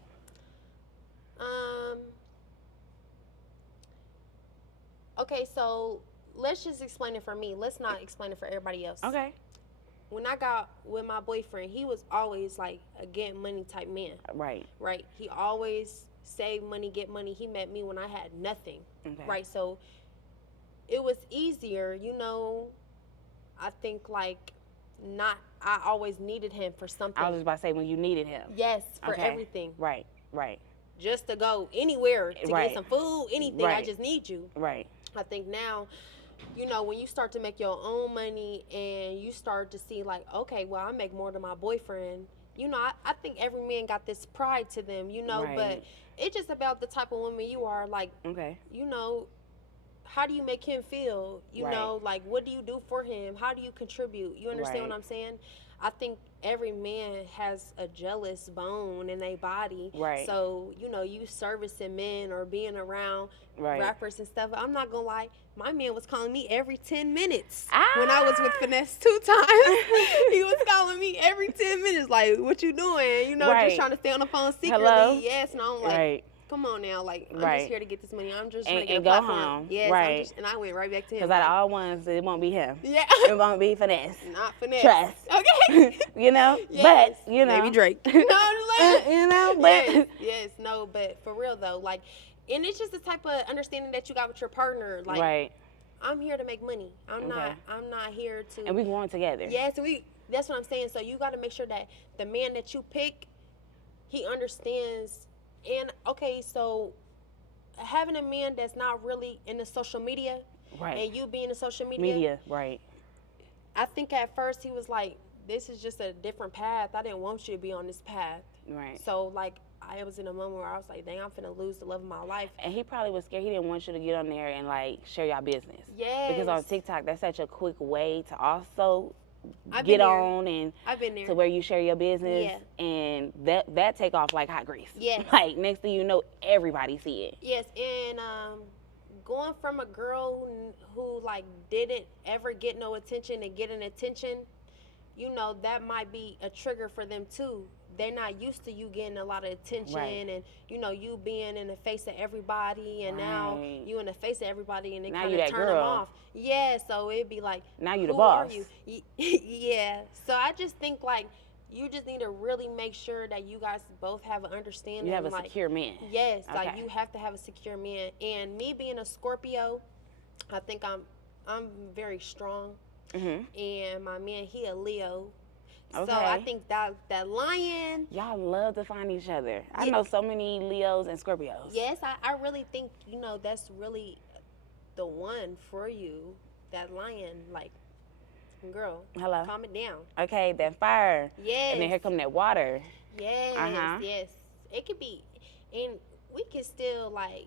Okay, so let's just explain it for me. Let's not explain it for everybody else. Okay. When I got with my boyfriend, he was always like a get money type man, Right. right? He always save money, get money. He met me when I had nothing, Okay. right? So it was easier, I think I always needed him for something. I was just about to say when you needed him. Yes, for Okay. everything. Right. Right. Just to go anywhere to Right. get some food, anything. I Right. just need you. Right. I think now, when you start to make your own money and you start to see like, okay, well, I make more than my boyfriend. I think every man got this pride to them, Right. but it's just about the type of woman you are. Like, Okay. how do you make him feel? Right. Like, what do you do for him? How do you contribute? You understand Right. what I'm saying? I think every man has a jealous bone in their body. Right. So, you servicing men or being around Right. rappers and stuff. I'm not going to lie. My man was calling me every 10 minutes Ah. when I was with Finesse 2 Times. He was calling me every 10 minutes, like, what you doing? Right. Just trying to stay on the phone secretly. Hello? Yes, and I'm like, Right. come on now, like, I'm Right. just here to get this money. I'm just trying to And- get and a go platform. home. Yes, Right. and I went right back to him. Because out of all ones, it won't be him. Yeah. It won't be Finesse. Not Finesse. Trust. Okay. Yes. But, Maybe Drake. No, I'm like, but. yes, no, but for real though, like, and it's just the type of understanding that you got with your partner. Like, Right. I'm here to make money. I'm Okay. not here to. And we going together. Yes, that's what I'm saying. So you got to make sure that the man that you pick, he understands. And okay, so having a man that's not really in the social media, Right. and you being in social Media. Right. I think at first he was like, this is just a different path. I didn't want you to be on this path. Right. So, like, I was in a moment where I was like, dang, I'm finna lose the love of my life. And he probably was scared. He didn't want you to get on there and like share your business. Yes. Because on TikTok, that's such a quick way to also I've get been there. on and I've been there. to where you share your business. Yeah. And that take off like hot grease. Yes. Like next thing you know, everybody see it. Yes, and going from a girl who like didn't ever get no attention and getting attention, that might be a trigger for them too. They're not used to you getting a lot of attention, Right. and you being in the face of everybody, and now Right. you in the face of everybody, and it Now kind you of that turn them girl. off. Yeah, so it'd be like, Now you the who boss. are you? Yeah. So I just think like You just need to really make sure that you guys both have an understanding. You have a like, secure man. yes, like Okay. you have to have a secure man. And me being a Scorpio, I think I'm very strong. Mhm. And my man, he a Leo. So Okay. I think that lion. Y'all love to find each other. I Yeah. know so many Leos and Scorpios. Yes, I really think, that's really the one for you. That lion, like, girl, Hello. calm it down. Okay, that fire. Yes. And then here come that water. Yes, Uh-huh. yes. It could be, and we can still, like,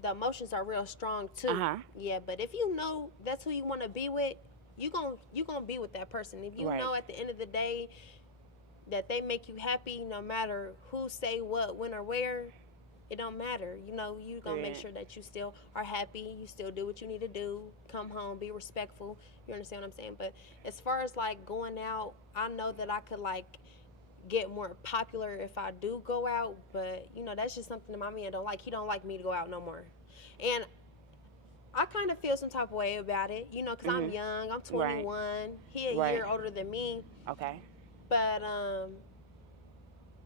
the emotions are real strong too. Uh-huh. Yeah, but if you know that's who you want to be with, you gonna be with that person. If you Right. know at the end of the day that they make you happy, no matter who say what, when, or where, it don't matter. You gonna make Right. sure that you still are happy. You still do what you need to do. Come home, be respectful. You understand what I'm saying? But as far as like going out, I know that I could like get more popular if I do go out. But that's just something that my man don't like. He don't like me to go out no more. And I kind of feel some type of way about it, because I'm Mhm. young. I'm 21. He a Right. year older than me. Okay. But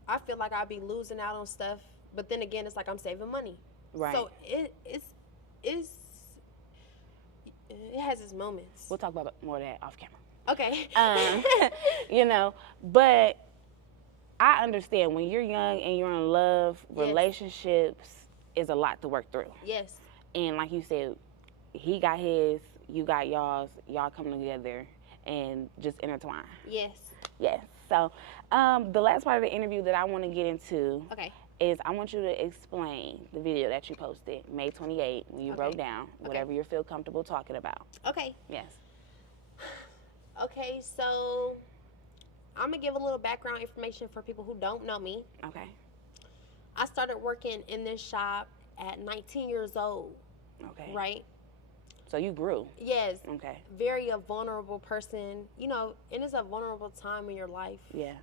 I feel like I'd be losing out on stuff. But then again, it's like I'm saving money. Right. So it has its moments. We'll talk about more of that off camera. Okay. But I understand when you're young and you're in love, Yes. relationships is a lot to work through. Yes. And like you said, he got his, you got y'all's, y'all come together and just intertwine. Yes. Yes. So the last part of the interview that I want to get into Okay. is I want you to explain the video that you posted May 28th when you Okay. broke down, whatever you feel comfortable talking about. Okay. Yes. Okay. So I'm gonna give a little background information for people who don't know me. Okay. I started working in this shop at 19 years old. Okay. Right. So you grew. Yes. Okay. Very a vulnerable person. And it's a vulnerable time in your life. Yeah.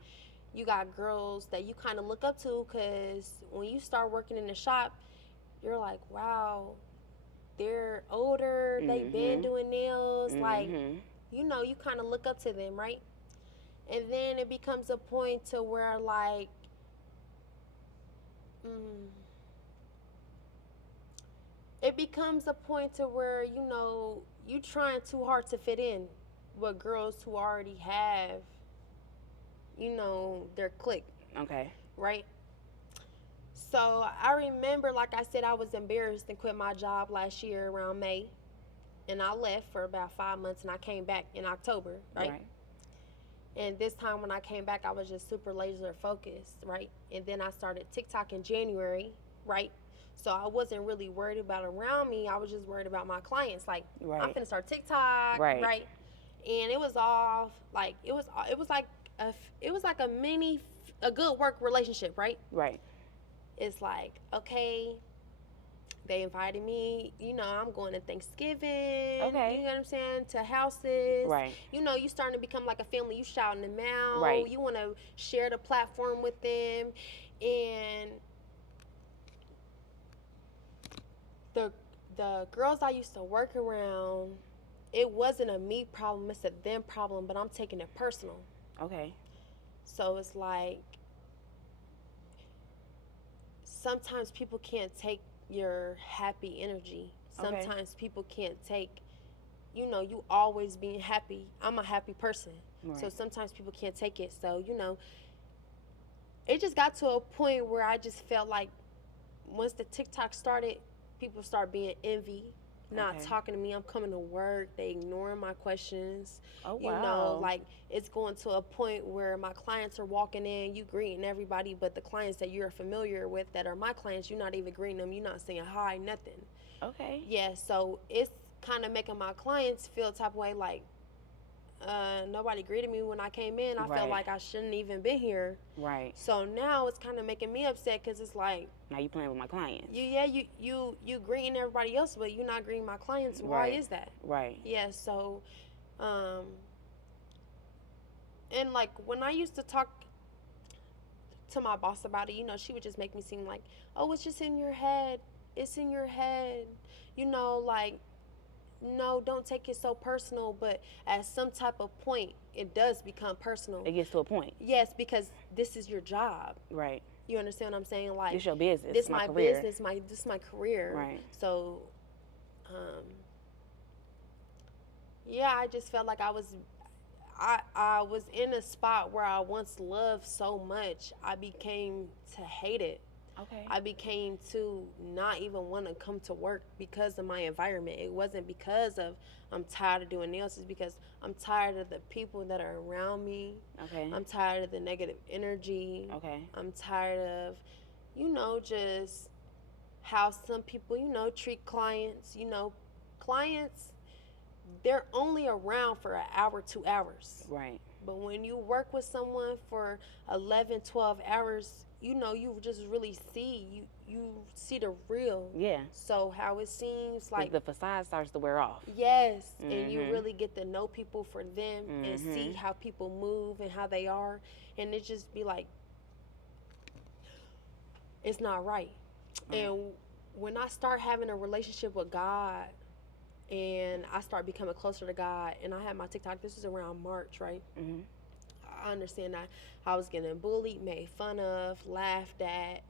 You got girls that you kind of look up to because when you start working in the shop, you're like, wow, they're older, they've been doing nails. Like, you kind of look up to them, right? And then it becomes a point to where, like, it becomes a point to where, you trying too hard to fit in with girls who already have, their clique. Okay. Right? So I remember, like I said, I was embarrassed and quit my job last year around May. And I left for about 5 months and I came back in October, right? And this time when I came back, I was just super laser focused, right? And then I started TikTok in January, right? So I wasn't really worried about around me. I was just worried about my clients. Like, Right. I'm finna start TikTok, Right. And it was all like it was like a good work relationship, right? Right. It's like, okay, they invited me, I'm going to Thanksgiving. Okay. You know what I'm saying? To houses. Right. You starting to become like a family. You shouting them out. Right. You want to share the platform with them. And the girls I used to work around, it wasn't a me problem, it's a them problem, but I'm taking it personal. Okay. So it's like sometimes people can't take your happy energy. Sometimes people can't take, you always being happy. I'm a happy person. Right. So sometimes people can't take it. So, it just got to a point where I just felt like once the TikTok started, people start being envy, not talking to me. I'm coming to work. They ignoring my questions. Oh, wow. Like it's going to a point where my clients are walking in, you greeting everybody, but the clients that you're familiar with that are my clients, you're not even greeting them. You're not saying hi, nothing. Okay. Yeah, so it's kind of making my clients feel type of way like, nobody greeted me when I came in. I felt like I shouldn't even been here. Right. So now it's kind of making me upset because it's like, now you playing with my clients. You greeting everybody else, but you're not greeting my clients. Why is that? Right. Yeah. So, and like when I used to talk to my boss about it, she would just make me seem like, oh, it's just in your head. It's in your head. Like no, don't take it so personal, but at some type of point, it does become personal. It gets to a point. Yes, because this is your job. Right. You understand what I'm saying? Like, It's your business. this my my career. business, this is my career. Right. So, yeah, I just felt like I was in a spot where I once loved so much, I became to hate it. Okay. I became to not even want to come to work because of my environment. It wasn't because of I'm tired of doing nails. It's because I'm tired of the people that are around me. Okay. I'm tired of the negative energy. Okay. I'm tired of, just how some people, treat clients. Clients, they're only around for an hour, 2 hours. Right. But when you work with someone for 11, 12 hours, you just really see, you see the real. Yeah. So how it seems like, the facade starts to wear off. yes, and you really get to know people for them and see Mm-hmm. how people move and how they are. And it just be like, it's not right. And when I start having a relationship with God and I start becoming closer to God, and I had my TikTok, this was around March, right? Mm-hmm. I understand that I was getting bullied, made fun of, laughed at,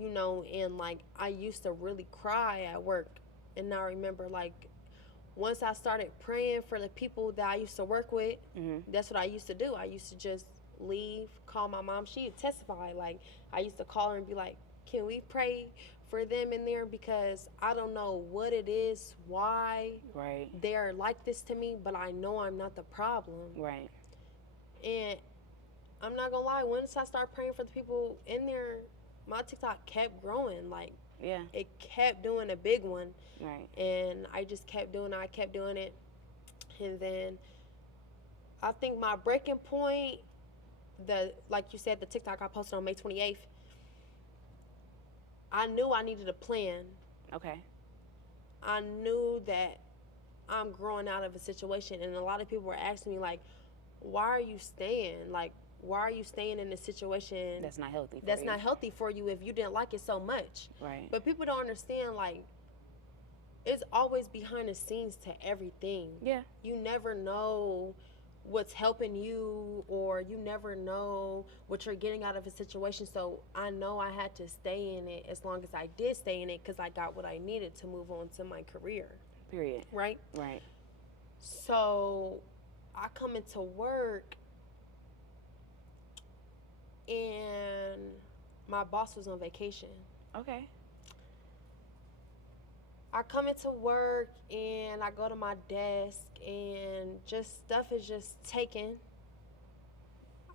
and like I used to really cry at work. And I remember, like, once I started praying for the people that I used to work with, that's what I used to do. I used to just leave, call my mom. She'd testify. Like, I used to call her and be like, can we pray for them in there? Because I don't know what it is, why Right. they're like this to me, but I know I'm not the problem. Right. And I'm not gonna lie, once I started praying for the people in there, my TikTok kept growing. Like, Yeah. it kept doing a big one. Right. And I just kept doing it. I kept doing it. And then I think my breaking point, like you said, the TikTok I posted on May 28th, I knew I needed a plan. Okay. I knew that I'm growing out of a situation. And a lot of people were asking me, like, why are you staying? Like, why are you staying in a situation That's not healthy for that's you. not healthy for you if you didn't like it so much? Right. But people don't understand, like, it's always behind the scenes to everything. Yeah. You never know what's helping you, or you never know what you're getting out of a situation. So I know I had to stay in it as long as I did stay in it, because I got what I needed to move on to my career. Period. Right? Right. So I come into work and my boss was on vacation. Okay. I come into work and I go to my desk and just stuff is just taken.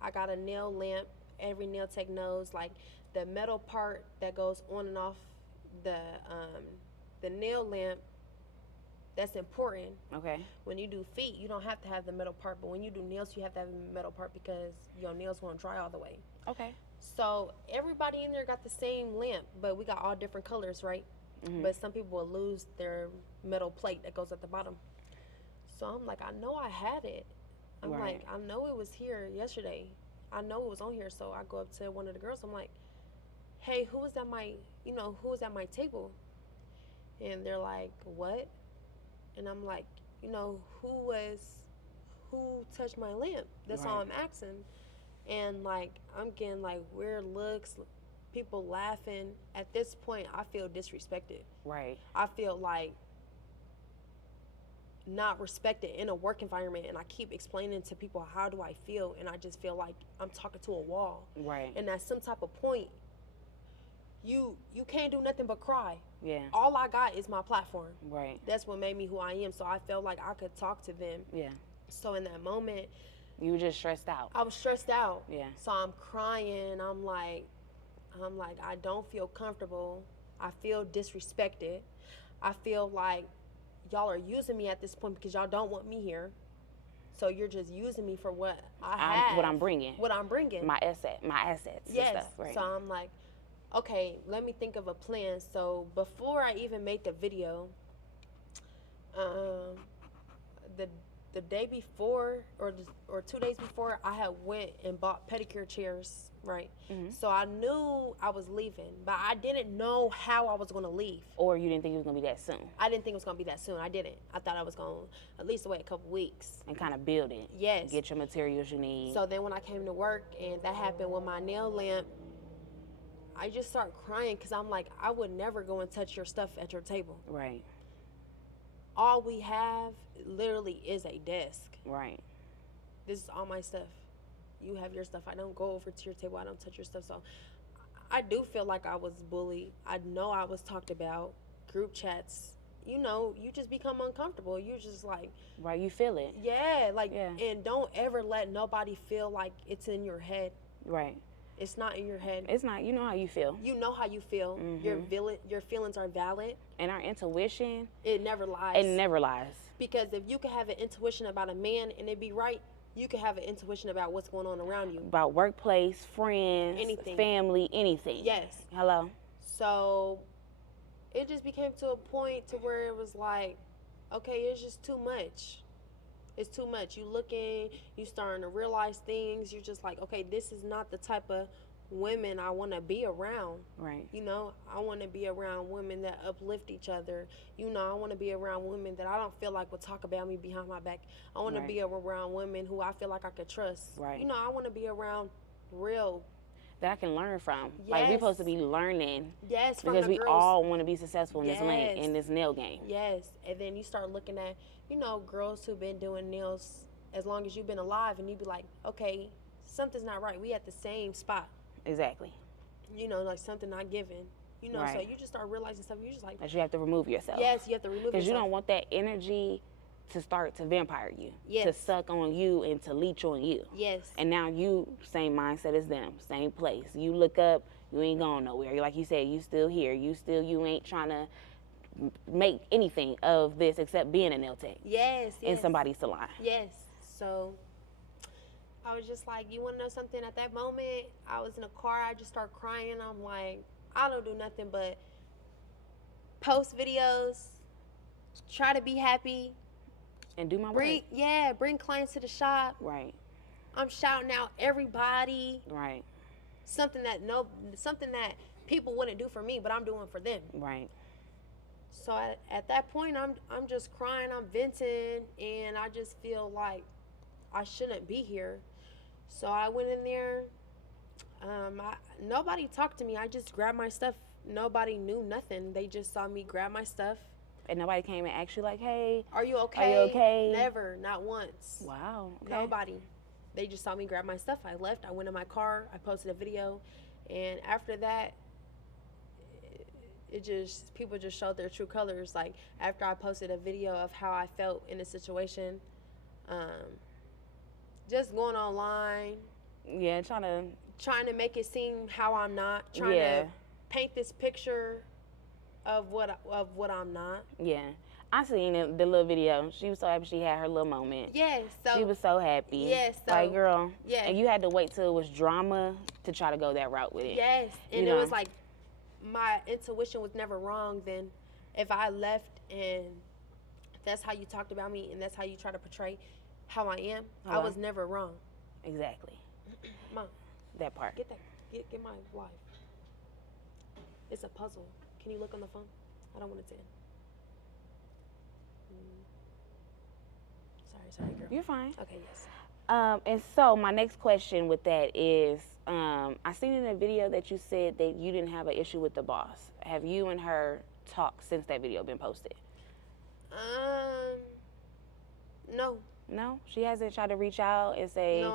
I got a nail lamp. Every nail tech knows, like, the metal part that goes on and off the nail lamp, that's important. Okay. When you do feet, you don't have to have the metal part, but when you do nails, you have to have the metal part because your nails won't dry all the way. Okay. So everybody in there got the same lamp, but we got all different colors, right? But some people will lose their metal plate that goes at the bottom. So I'm like, I know I had it. I'm Right. like, I know it was here yesterday. I know it was on here. So I go up to one of the girls. I'm like, hey, who was at my table? And they're like, what? And I'm like, who touched my lamp? That's all Right. I'm asking. And like, I'm getting like weird looks, people laughing. At this point, I feel disrespected. Right. I feel like not respected in a work environment, and I keep explaining to people how do I feel, and I just feel like I'm talking to a wall. Right. And at some type of point, you can't do nothing but cry. Yeah. All I got is my platform. Right. That's what made me who I am. So I felt like I could talk to them. Yeah. So in that moment, You were just stressed out. I was stressed out. Yeah. So I'm crying. I'm like, I don't feel comfortable. I feel disrespected. I feel like y'all are using me at this point because y'all don't want me here. So you're just using me for what I have. What I'm bringing. What I'm bringing. My assets. Yes. And stuff. Right. So I'm like, okay, let me think of a plan. So before I even made the video, the the day before or 2 days before, I had went and bought pedicure chairs, right? So I knew I was leaving, but I didn't know how I was going to leave. Or you didn't think it was gonna be that soon I didn't think it was going to be that soon. I didn't. I thought I was going to at least wait a couple weeks. and kind of build it. Yes. Get your materials you need. So then when I came to work and that happened with my nail lamp, I just started crying because I'm like, I would never go and touch your stuff at your table. Right. All we have literally is a desk. Right. This is all my stuff. You have your stuff. I don't go over to your table. I don't touch your stuff. So I do feel like I was bullied. I know I was talked about. Group chats. You know, you just become uncomfortable. You just like, Right. You feel it. yeah, like, Yeah. and don't ever let nobody feel like it's in your head. Right. It's not in your head. It's not. You know how you feel. You know how you feel. Your feelings are valid. And our intuition, It never lies. it never lies. Because if you can have an intuition about a man and it be right, you can have an intuition about what's going on around you. About workplace, friends, Anything. family, anything. Yes. Hello. So it just became to a point to where it was like, okay, it's just too much. It's too much. You looking, you starting to realize things. You're just like, okay, this is not the type of women I want to be around. Right. You know, I want to be around women that uplift each other. You know, I want to be around women that I don't feel like will talk about me behind my back. I want to Right. be around women who I feel like I could trust. Right. You know, I want to be around real. That I can learn from. Like, we're supposed to be learning Yes, from because the we girls. all want to be successful in this lane, Yes. in this nail game. Yes, and then you start looking at, you know, girls who've been doing nails as long as you've been alive, and you be like, okay, something's not right. We at the same spot. Exactly. You know, like something not given. You know, so Right. you just start realizing stuff. You just like, That you have to remove yourself. yes, you have to remove Because yourself. you don't want that energy to start to vampire you. Yes. To suck on you and to leech on you. Yes. And now you, same mindset as them, same place. You look up, you ain't going nowhere. Like you said, you still here. You ain't trying to make anything of this except being a nail tech Yes. in somebody's salon. Yes. So I was just like, you want to know something? At that moment, I was in a car. I just started crying. I'm like, I don't do nothing but post videos, try to be happy, And do my work. bring clients to the shop. Right, I'm shouting out everybody. right, Something that people wouldn't do for me, but I'm doing for them. right. So at that point, I'm just crying, I'm venting, and I just feel like I shouldn't be here. So I went in there. Nobody talked to me. I just grabbed my stuff. Nobody knew nothing. They just saw me grab my stuff. And nobody came and asked you like, hey, Are you okay? Are you okay? Never, not once. wow, okay. Nobody. They just saw me grab my stuff. I left. I went in my car. I posted a video, and after that, people just showed their true colors. Like after I posted a video of how I felt in the situation, just going online, Yeah, trying to make it seem how I'm not, trying Yeah. to paint this picture of what I'm not. yeah. I seen the little video. She was so happy she had her little moment. Yes, so She was so happy. Yes, so- like, girl. yes. And you had to wait till it was drama to try to go that route with it. yes, and You it was know. like my intuition was never wrong. Then if I left and that's how you talked about me and that's how you try to portray how I am, I Hello? was never wrong. Exactly. Mom, That part. get my life. It's a puzzle. Can you look on the phone? I don't want it to end. Sorry, girl. You're fine. Okay, yes. And so my next question with that is, I seen in a video that you said that you didn't have an issue with the boss. Have you and her talked since that video been posted? No. No? She hasn't tried to reach out and say, No,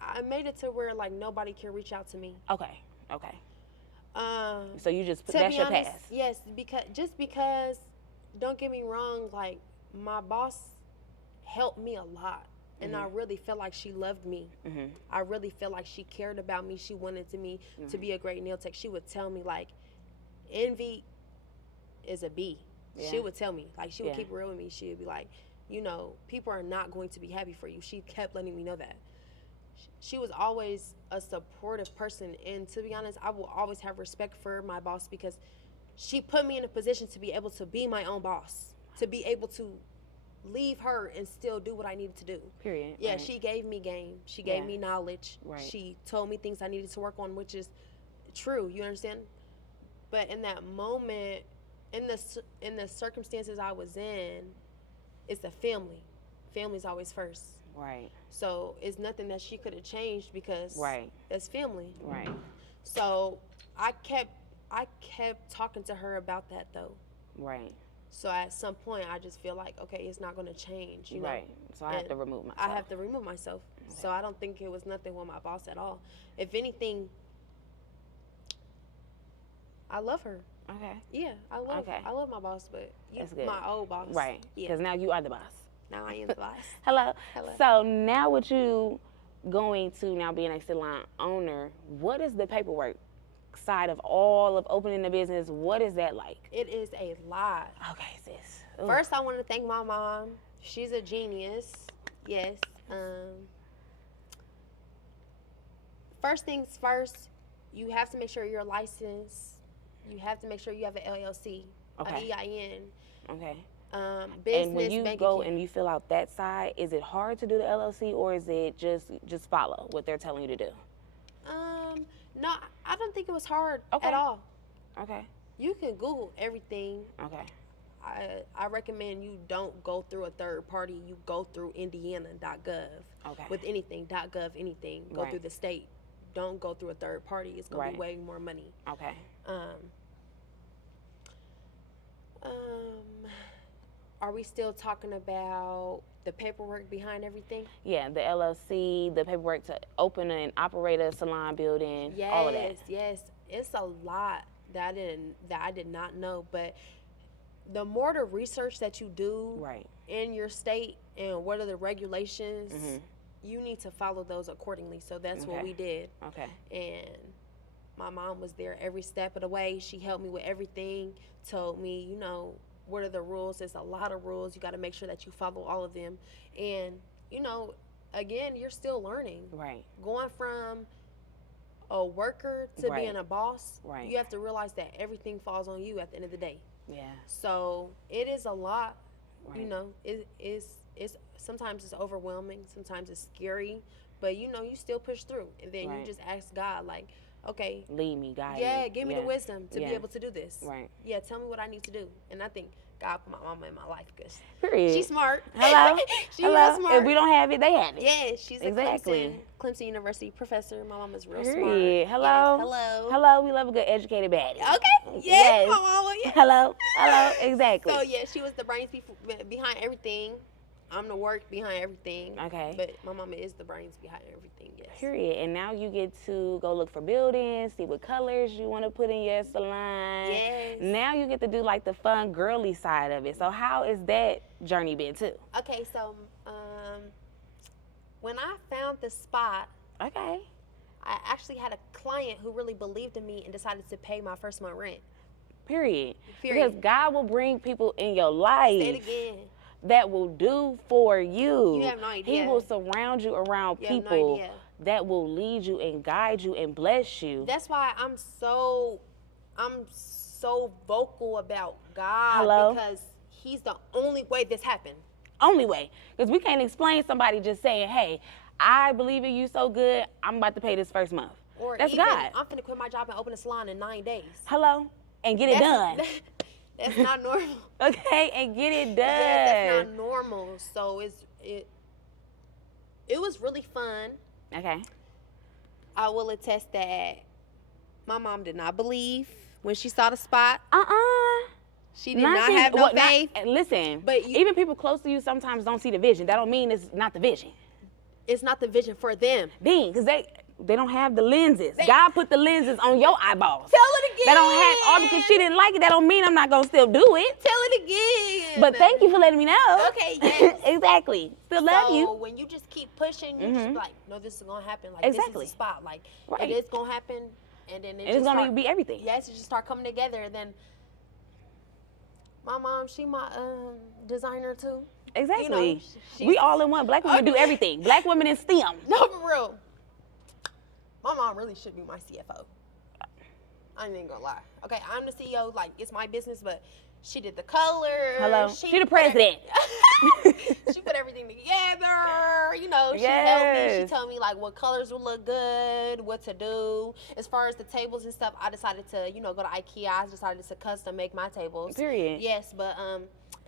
I made it to where like nobody can reach out to me. okay. So you just, To that's be your honest, pass. yes, because don't get me wrong, like my boss helped me a lot, and I really felt like she loved me. Mm-hmm. I really felt like she cared about me. She wanted me to be a great nail tech. She would tell me like, envy is a B. Yeah. She would tell me like she would Yeah. keep it real with me. She would be like, you know, people are not going to be happy for you. She kept letting me know that. She was always a supportive person, and to be honest, I will always have respect for my boss because she put me in a position to be able to be my own boss, to be able to leave her and still do what I needed to do. Period. Yeah, Right. she gave me game. She gave Yeah. me knowledge. Right. She told me things I needed to work on, which is true. You understand? But in that moment, in the circumstances I was in, it's a family. Family's always first. Right. So it's nothing that she could have changed because Right. that's family. Right. So I kept talking to her about that though. Right. So at some point I just feel like, okay, it's not gonna change, you know. Right. So I have And to remove myself. I have to remove myself. So I don't think it was nothing with my boss at all. If anything, I love her. Okay. Yeah, I love my boss, but That's good. my old boss. Right. Yeah. Because now you are the boss. Now I am the boss. Hello. Hello. So now with you going to now being a salon owner, what is the paperwork side of all of opening the business? What is that like? It is a lot. Okay, sis. Ooh. First, I want to thank my mom. She's a genius. Yes. First things first, you have to make sure you're licensed. You have to make sure you have an LLC, Okay. an EIN. Okay. Business, And when you bank go account. and you fill out that side, is it hard to do the LLC or is it just follow what they're telling you to do? No, I don't think it was hard Okay. at all. Okay. You can Google everything. Okay. I recommend you don't go through a third party. You go through Indiana.gov. Okay. With anything, .gov, anything. Go Right. through the state. Don't go through a third party. It's gonna Right. be way more money. Okay. Are we still talking about the paperwork behind everything? Yeah, the LLC, the paperwork to open and operate a salon building, Yes, all of that. yes. It's a lot that I did not know. But the more the research that you do Right. in your state and what are the regulations, Mhm. you need to follow those accordingly. So that's what Okay. we did. Okay. And my mom was there every step of the way. She helped me with everything, told me, you know, what are the rules. There's a lot of rules. You got to make sure that you follow all of them. And, you know, again, you're still learning. Right. Going from a worker to Right. being a boss, Right. you have to realize that everything falls on you at the end of the day. Yeah. So it is a lot. Right. You know, it's sometimes it's overwhelming, sometimes it's scary, but you know, you still push through, and then Right. you just ask God, like, okay, Lead me, guide yeah, me. give me the wisdom to Yeah. be able to do this. Right. Yeah, tell me what I need to do. And I think God put my mama in my life because Period. she's smart. Hello. She's Hello. real smart. If we don't have it, they have it. Yeah, she's Exactly. a Clemson University professor. My mama's real Period. smart. Hello. Yes, hello. Hello. We love a good educated baddie. Okay. Yes, my mama. Yes. Hello. Hello. Exactly. So yeah, she was the brains behind everything. I'm the work behind everything. Okay. But my mama is the brains behind everything. Yes. Period. And now you get to go look for buildings, see what colors you want to put in your salon. Yes. Now you get to do like the fun girly side of it. So how is that journey been too? Okay, so when I found the spot, Okay. I actually had a client who really believed in me and decided to pay my first month rent. Period. Period. Because God will bring people in your life Say it again. that will do for you. You have no idea. He will surround you around You have no people idea. that will lead you and guide you and bless you. That's why I'm so vocal about God. Hello? Because He's the only way this happened. Only way. Because we can't explain somebody just saying, hey, I believe in you so good, I'm about to pay this first month. Or That's even, God. I'm finna quit my job and open a salon in 9 days. Hello? And get it done. That's not normal. Okay? And get it done. Yeah, that's not normal. So it was really fun. Okay. I will attest that my mom did not believe when she saw the spot. She did not have no faith. Listen, But even people close to you sometimes don't see the vision. That don't mean it's not the vision. It's not the vision for them. Because they don't have the lenses. God put the lenses on your eyeballs. Tell it again. That don't have all because she didn't like it. That don't mean I'm not gonna still do it. Tell it again. But thank you for letting me know. Okay, yes. Exactly. Still love So you. when you just keep pushing, you just be like, no, this is gonna happen. Like Exactly. this is the spot. Like Right. it is gonna happen, and then And it's gonna be everything. Yes, it just start coming together. And then my mom, she my designer too. Exactly. You know, We all in one. Black women do everything. Black women in STEM. No, for real. My mom really should be my CFO. I ain't even gonna lie. Okay, I'm the CEO. Like it's my business, but she did the color. Hello. She She the president. her. You know, she helped me. She Yes. told me like what colors would look good, what to do. As far as the tables and stuff, I decided to, you know, go to IKEA. I decided to custom make my tables. Period. Yes, but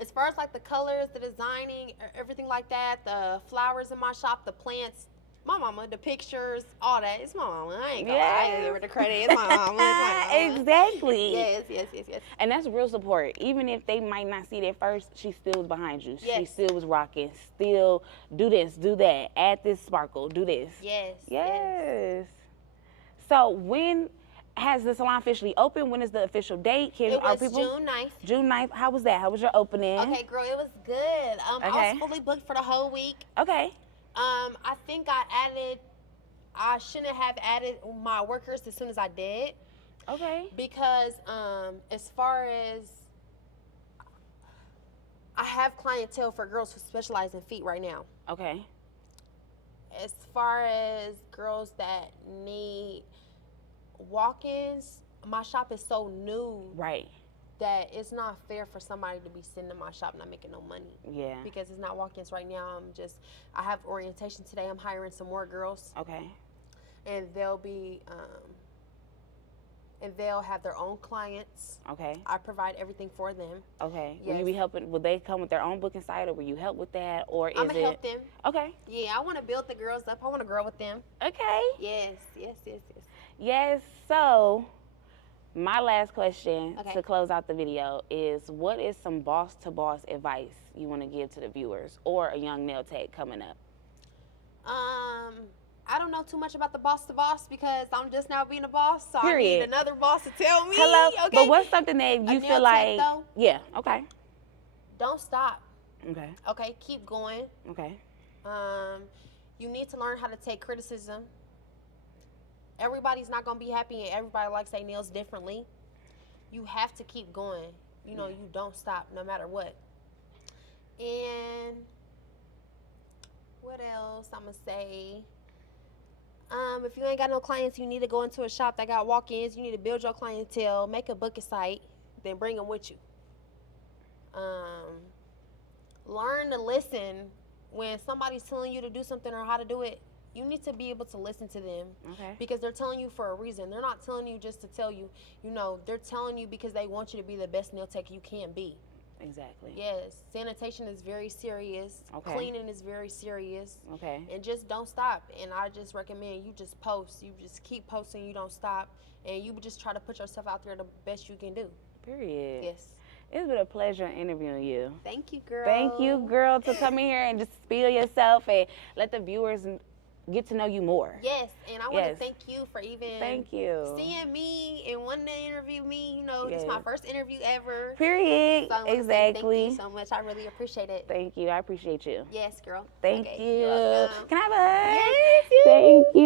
as far as like the colors, the designing, everything like that, the flowers in my shop, the plants, my mama, the pictures, all that, it's my mama. I ain't gonna lie, I ain't gonna give her the credit. It's my mama. It's my mama. Exactly. Yes. And that's real support. Even if they might not see it at first, she still was behind you. She Yes. still was rocking. Still do this, do that. Add this sparkle. Do this. Yes. So when has the salon officially opened? When is the official date? It was June 9th. June 9th. How was that? How was your opening? Okay, girl, it was good. I Okay. was fully booked for the whole week. Okay. I think I shouldn't have added my workers as soon as I did. Okay. Because as far as I have clientele for girls who specialize in feet right now. Okay. As far as girls that need walk-ins, my shop is so new Right. that it's not fair for somebody to be sitting in my shop not making no money. Yeah. Because it's not walk-ins right now. I have orientation today. I'm hiring some more girls, Okay. and they'll have their own clients. Okay. I provide everything for them. Okay. Will you Yes. be helping? Will they come with their own booking site, or will you help with that, or is I'm gonna it? help them. Okay. Yeah, I want to build the girls up. I want to grow with them. Okay. Yes. Yes. So, my last question Okay. to close out the video is: what is some boss to boss advice you want to give to the viewers or a young nail tech coming up? I don't know too much about the boss to boss because I'm just now being a boss, so I Period. need another boss to tell me. Hello. Okay. But what's something that you nail feel tech, like? though? Yeah. Okay. Don't stop. Okay. Okay, keep going. Okay. You need to learn how to take criticism. Everybody's not gonna be happy, and everybody likes their nails differently. You have to keep going. You know, you don't stop no matter what. And what else I'm gonna say? If you ain't got no clients, you need to go into a shop that got walk-ins. You need to build your clientele, make a booking site, then bring them with you. Learn to listen when somebody's telling you to do something or how to do it. You need to be able to listen to them. Okay. Because they're telling you for a reason. They're not telling you just to tell you. You know, they're telling you because they want you to be the best nail tech you can be. Exactly. Yes, sanitation is very serious. Okay. Cleaning is very serious. Okay. And just don't stop. And I just recommend you just post. You just keep posting. You don't stop. And you just try to put yourself out there the best you can do. Period. Yes. It's been a pleasure interviewing you. Thank you, girl. Thank you, girl, to come in here and just spill yourself and let the viewers get to know you more. Yes, and I want to Yes. thank you for even Thank you. seeing me and wanting to interview me. You know, Yes. it's my first interview ever. Period. So I wanna say Exactly. Thank you so much. I really appreciate it. Thank you. I appreciate you. Yes, girl. Thank Okay, you. you're welcome. Can I have a hug? Yes, yes. Thank you.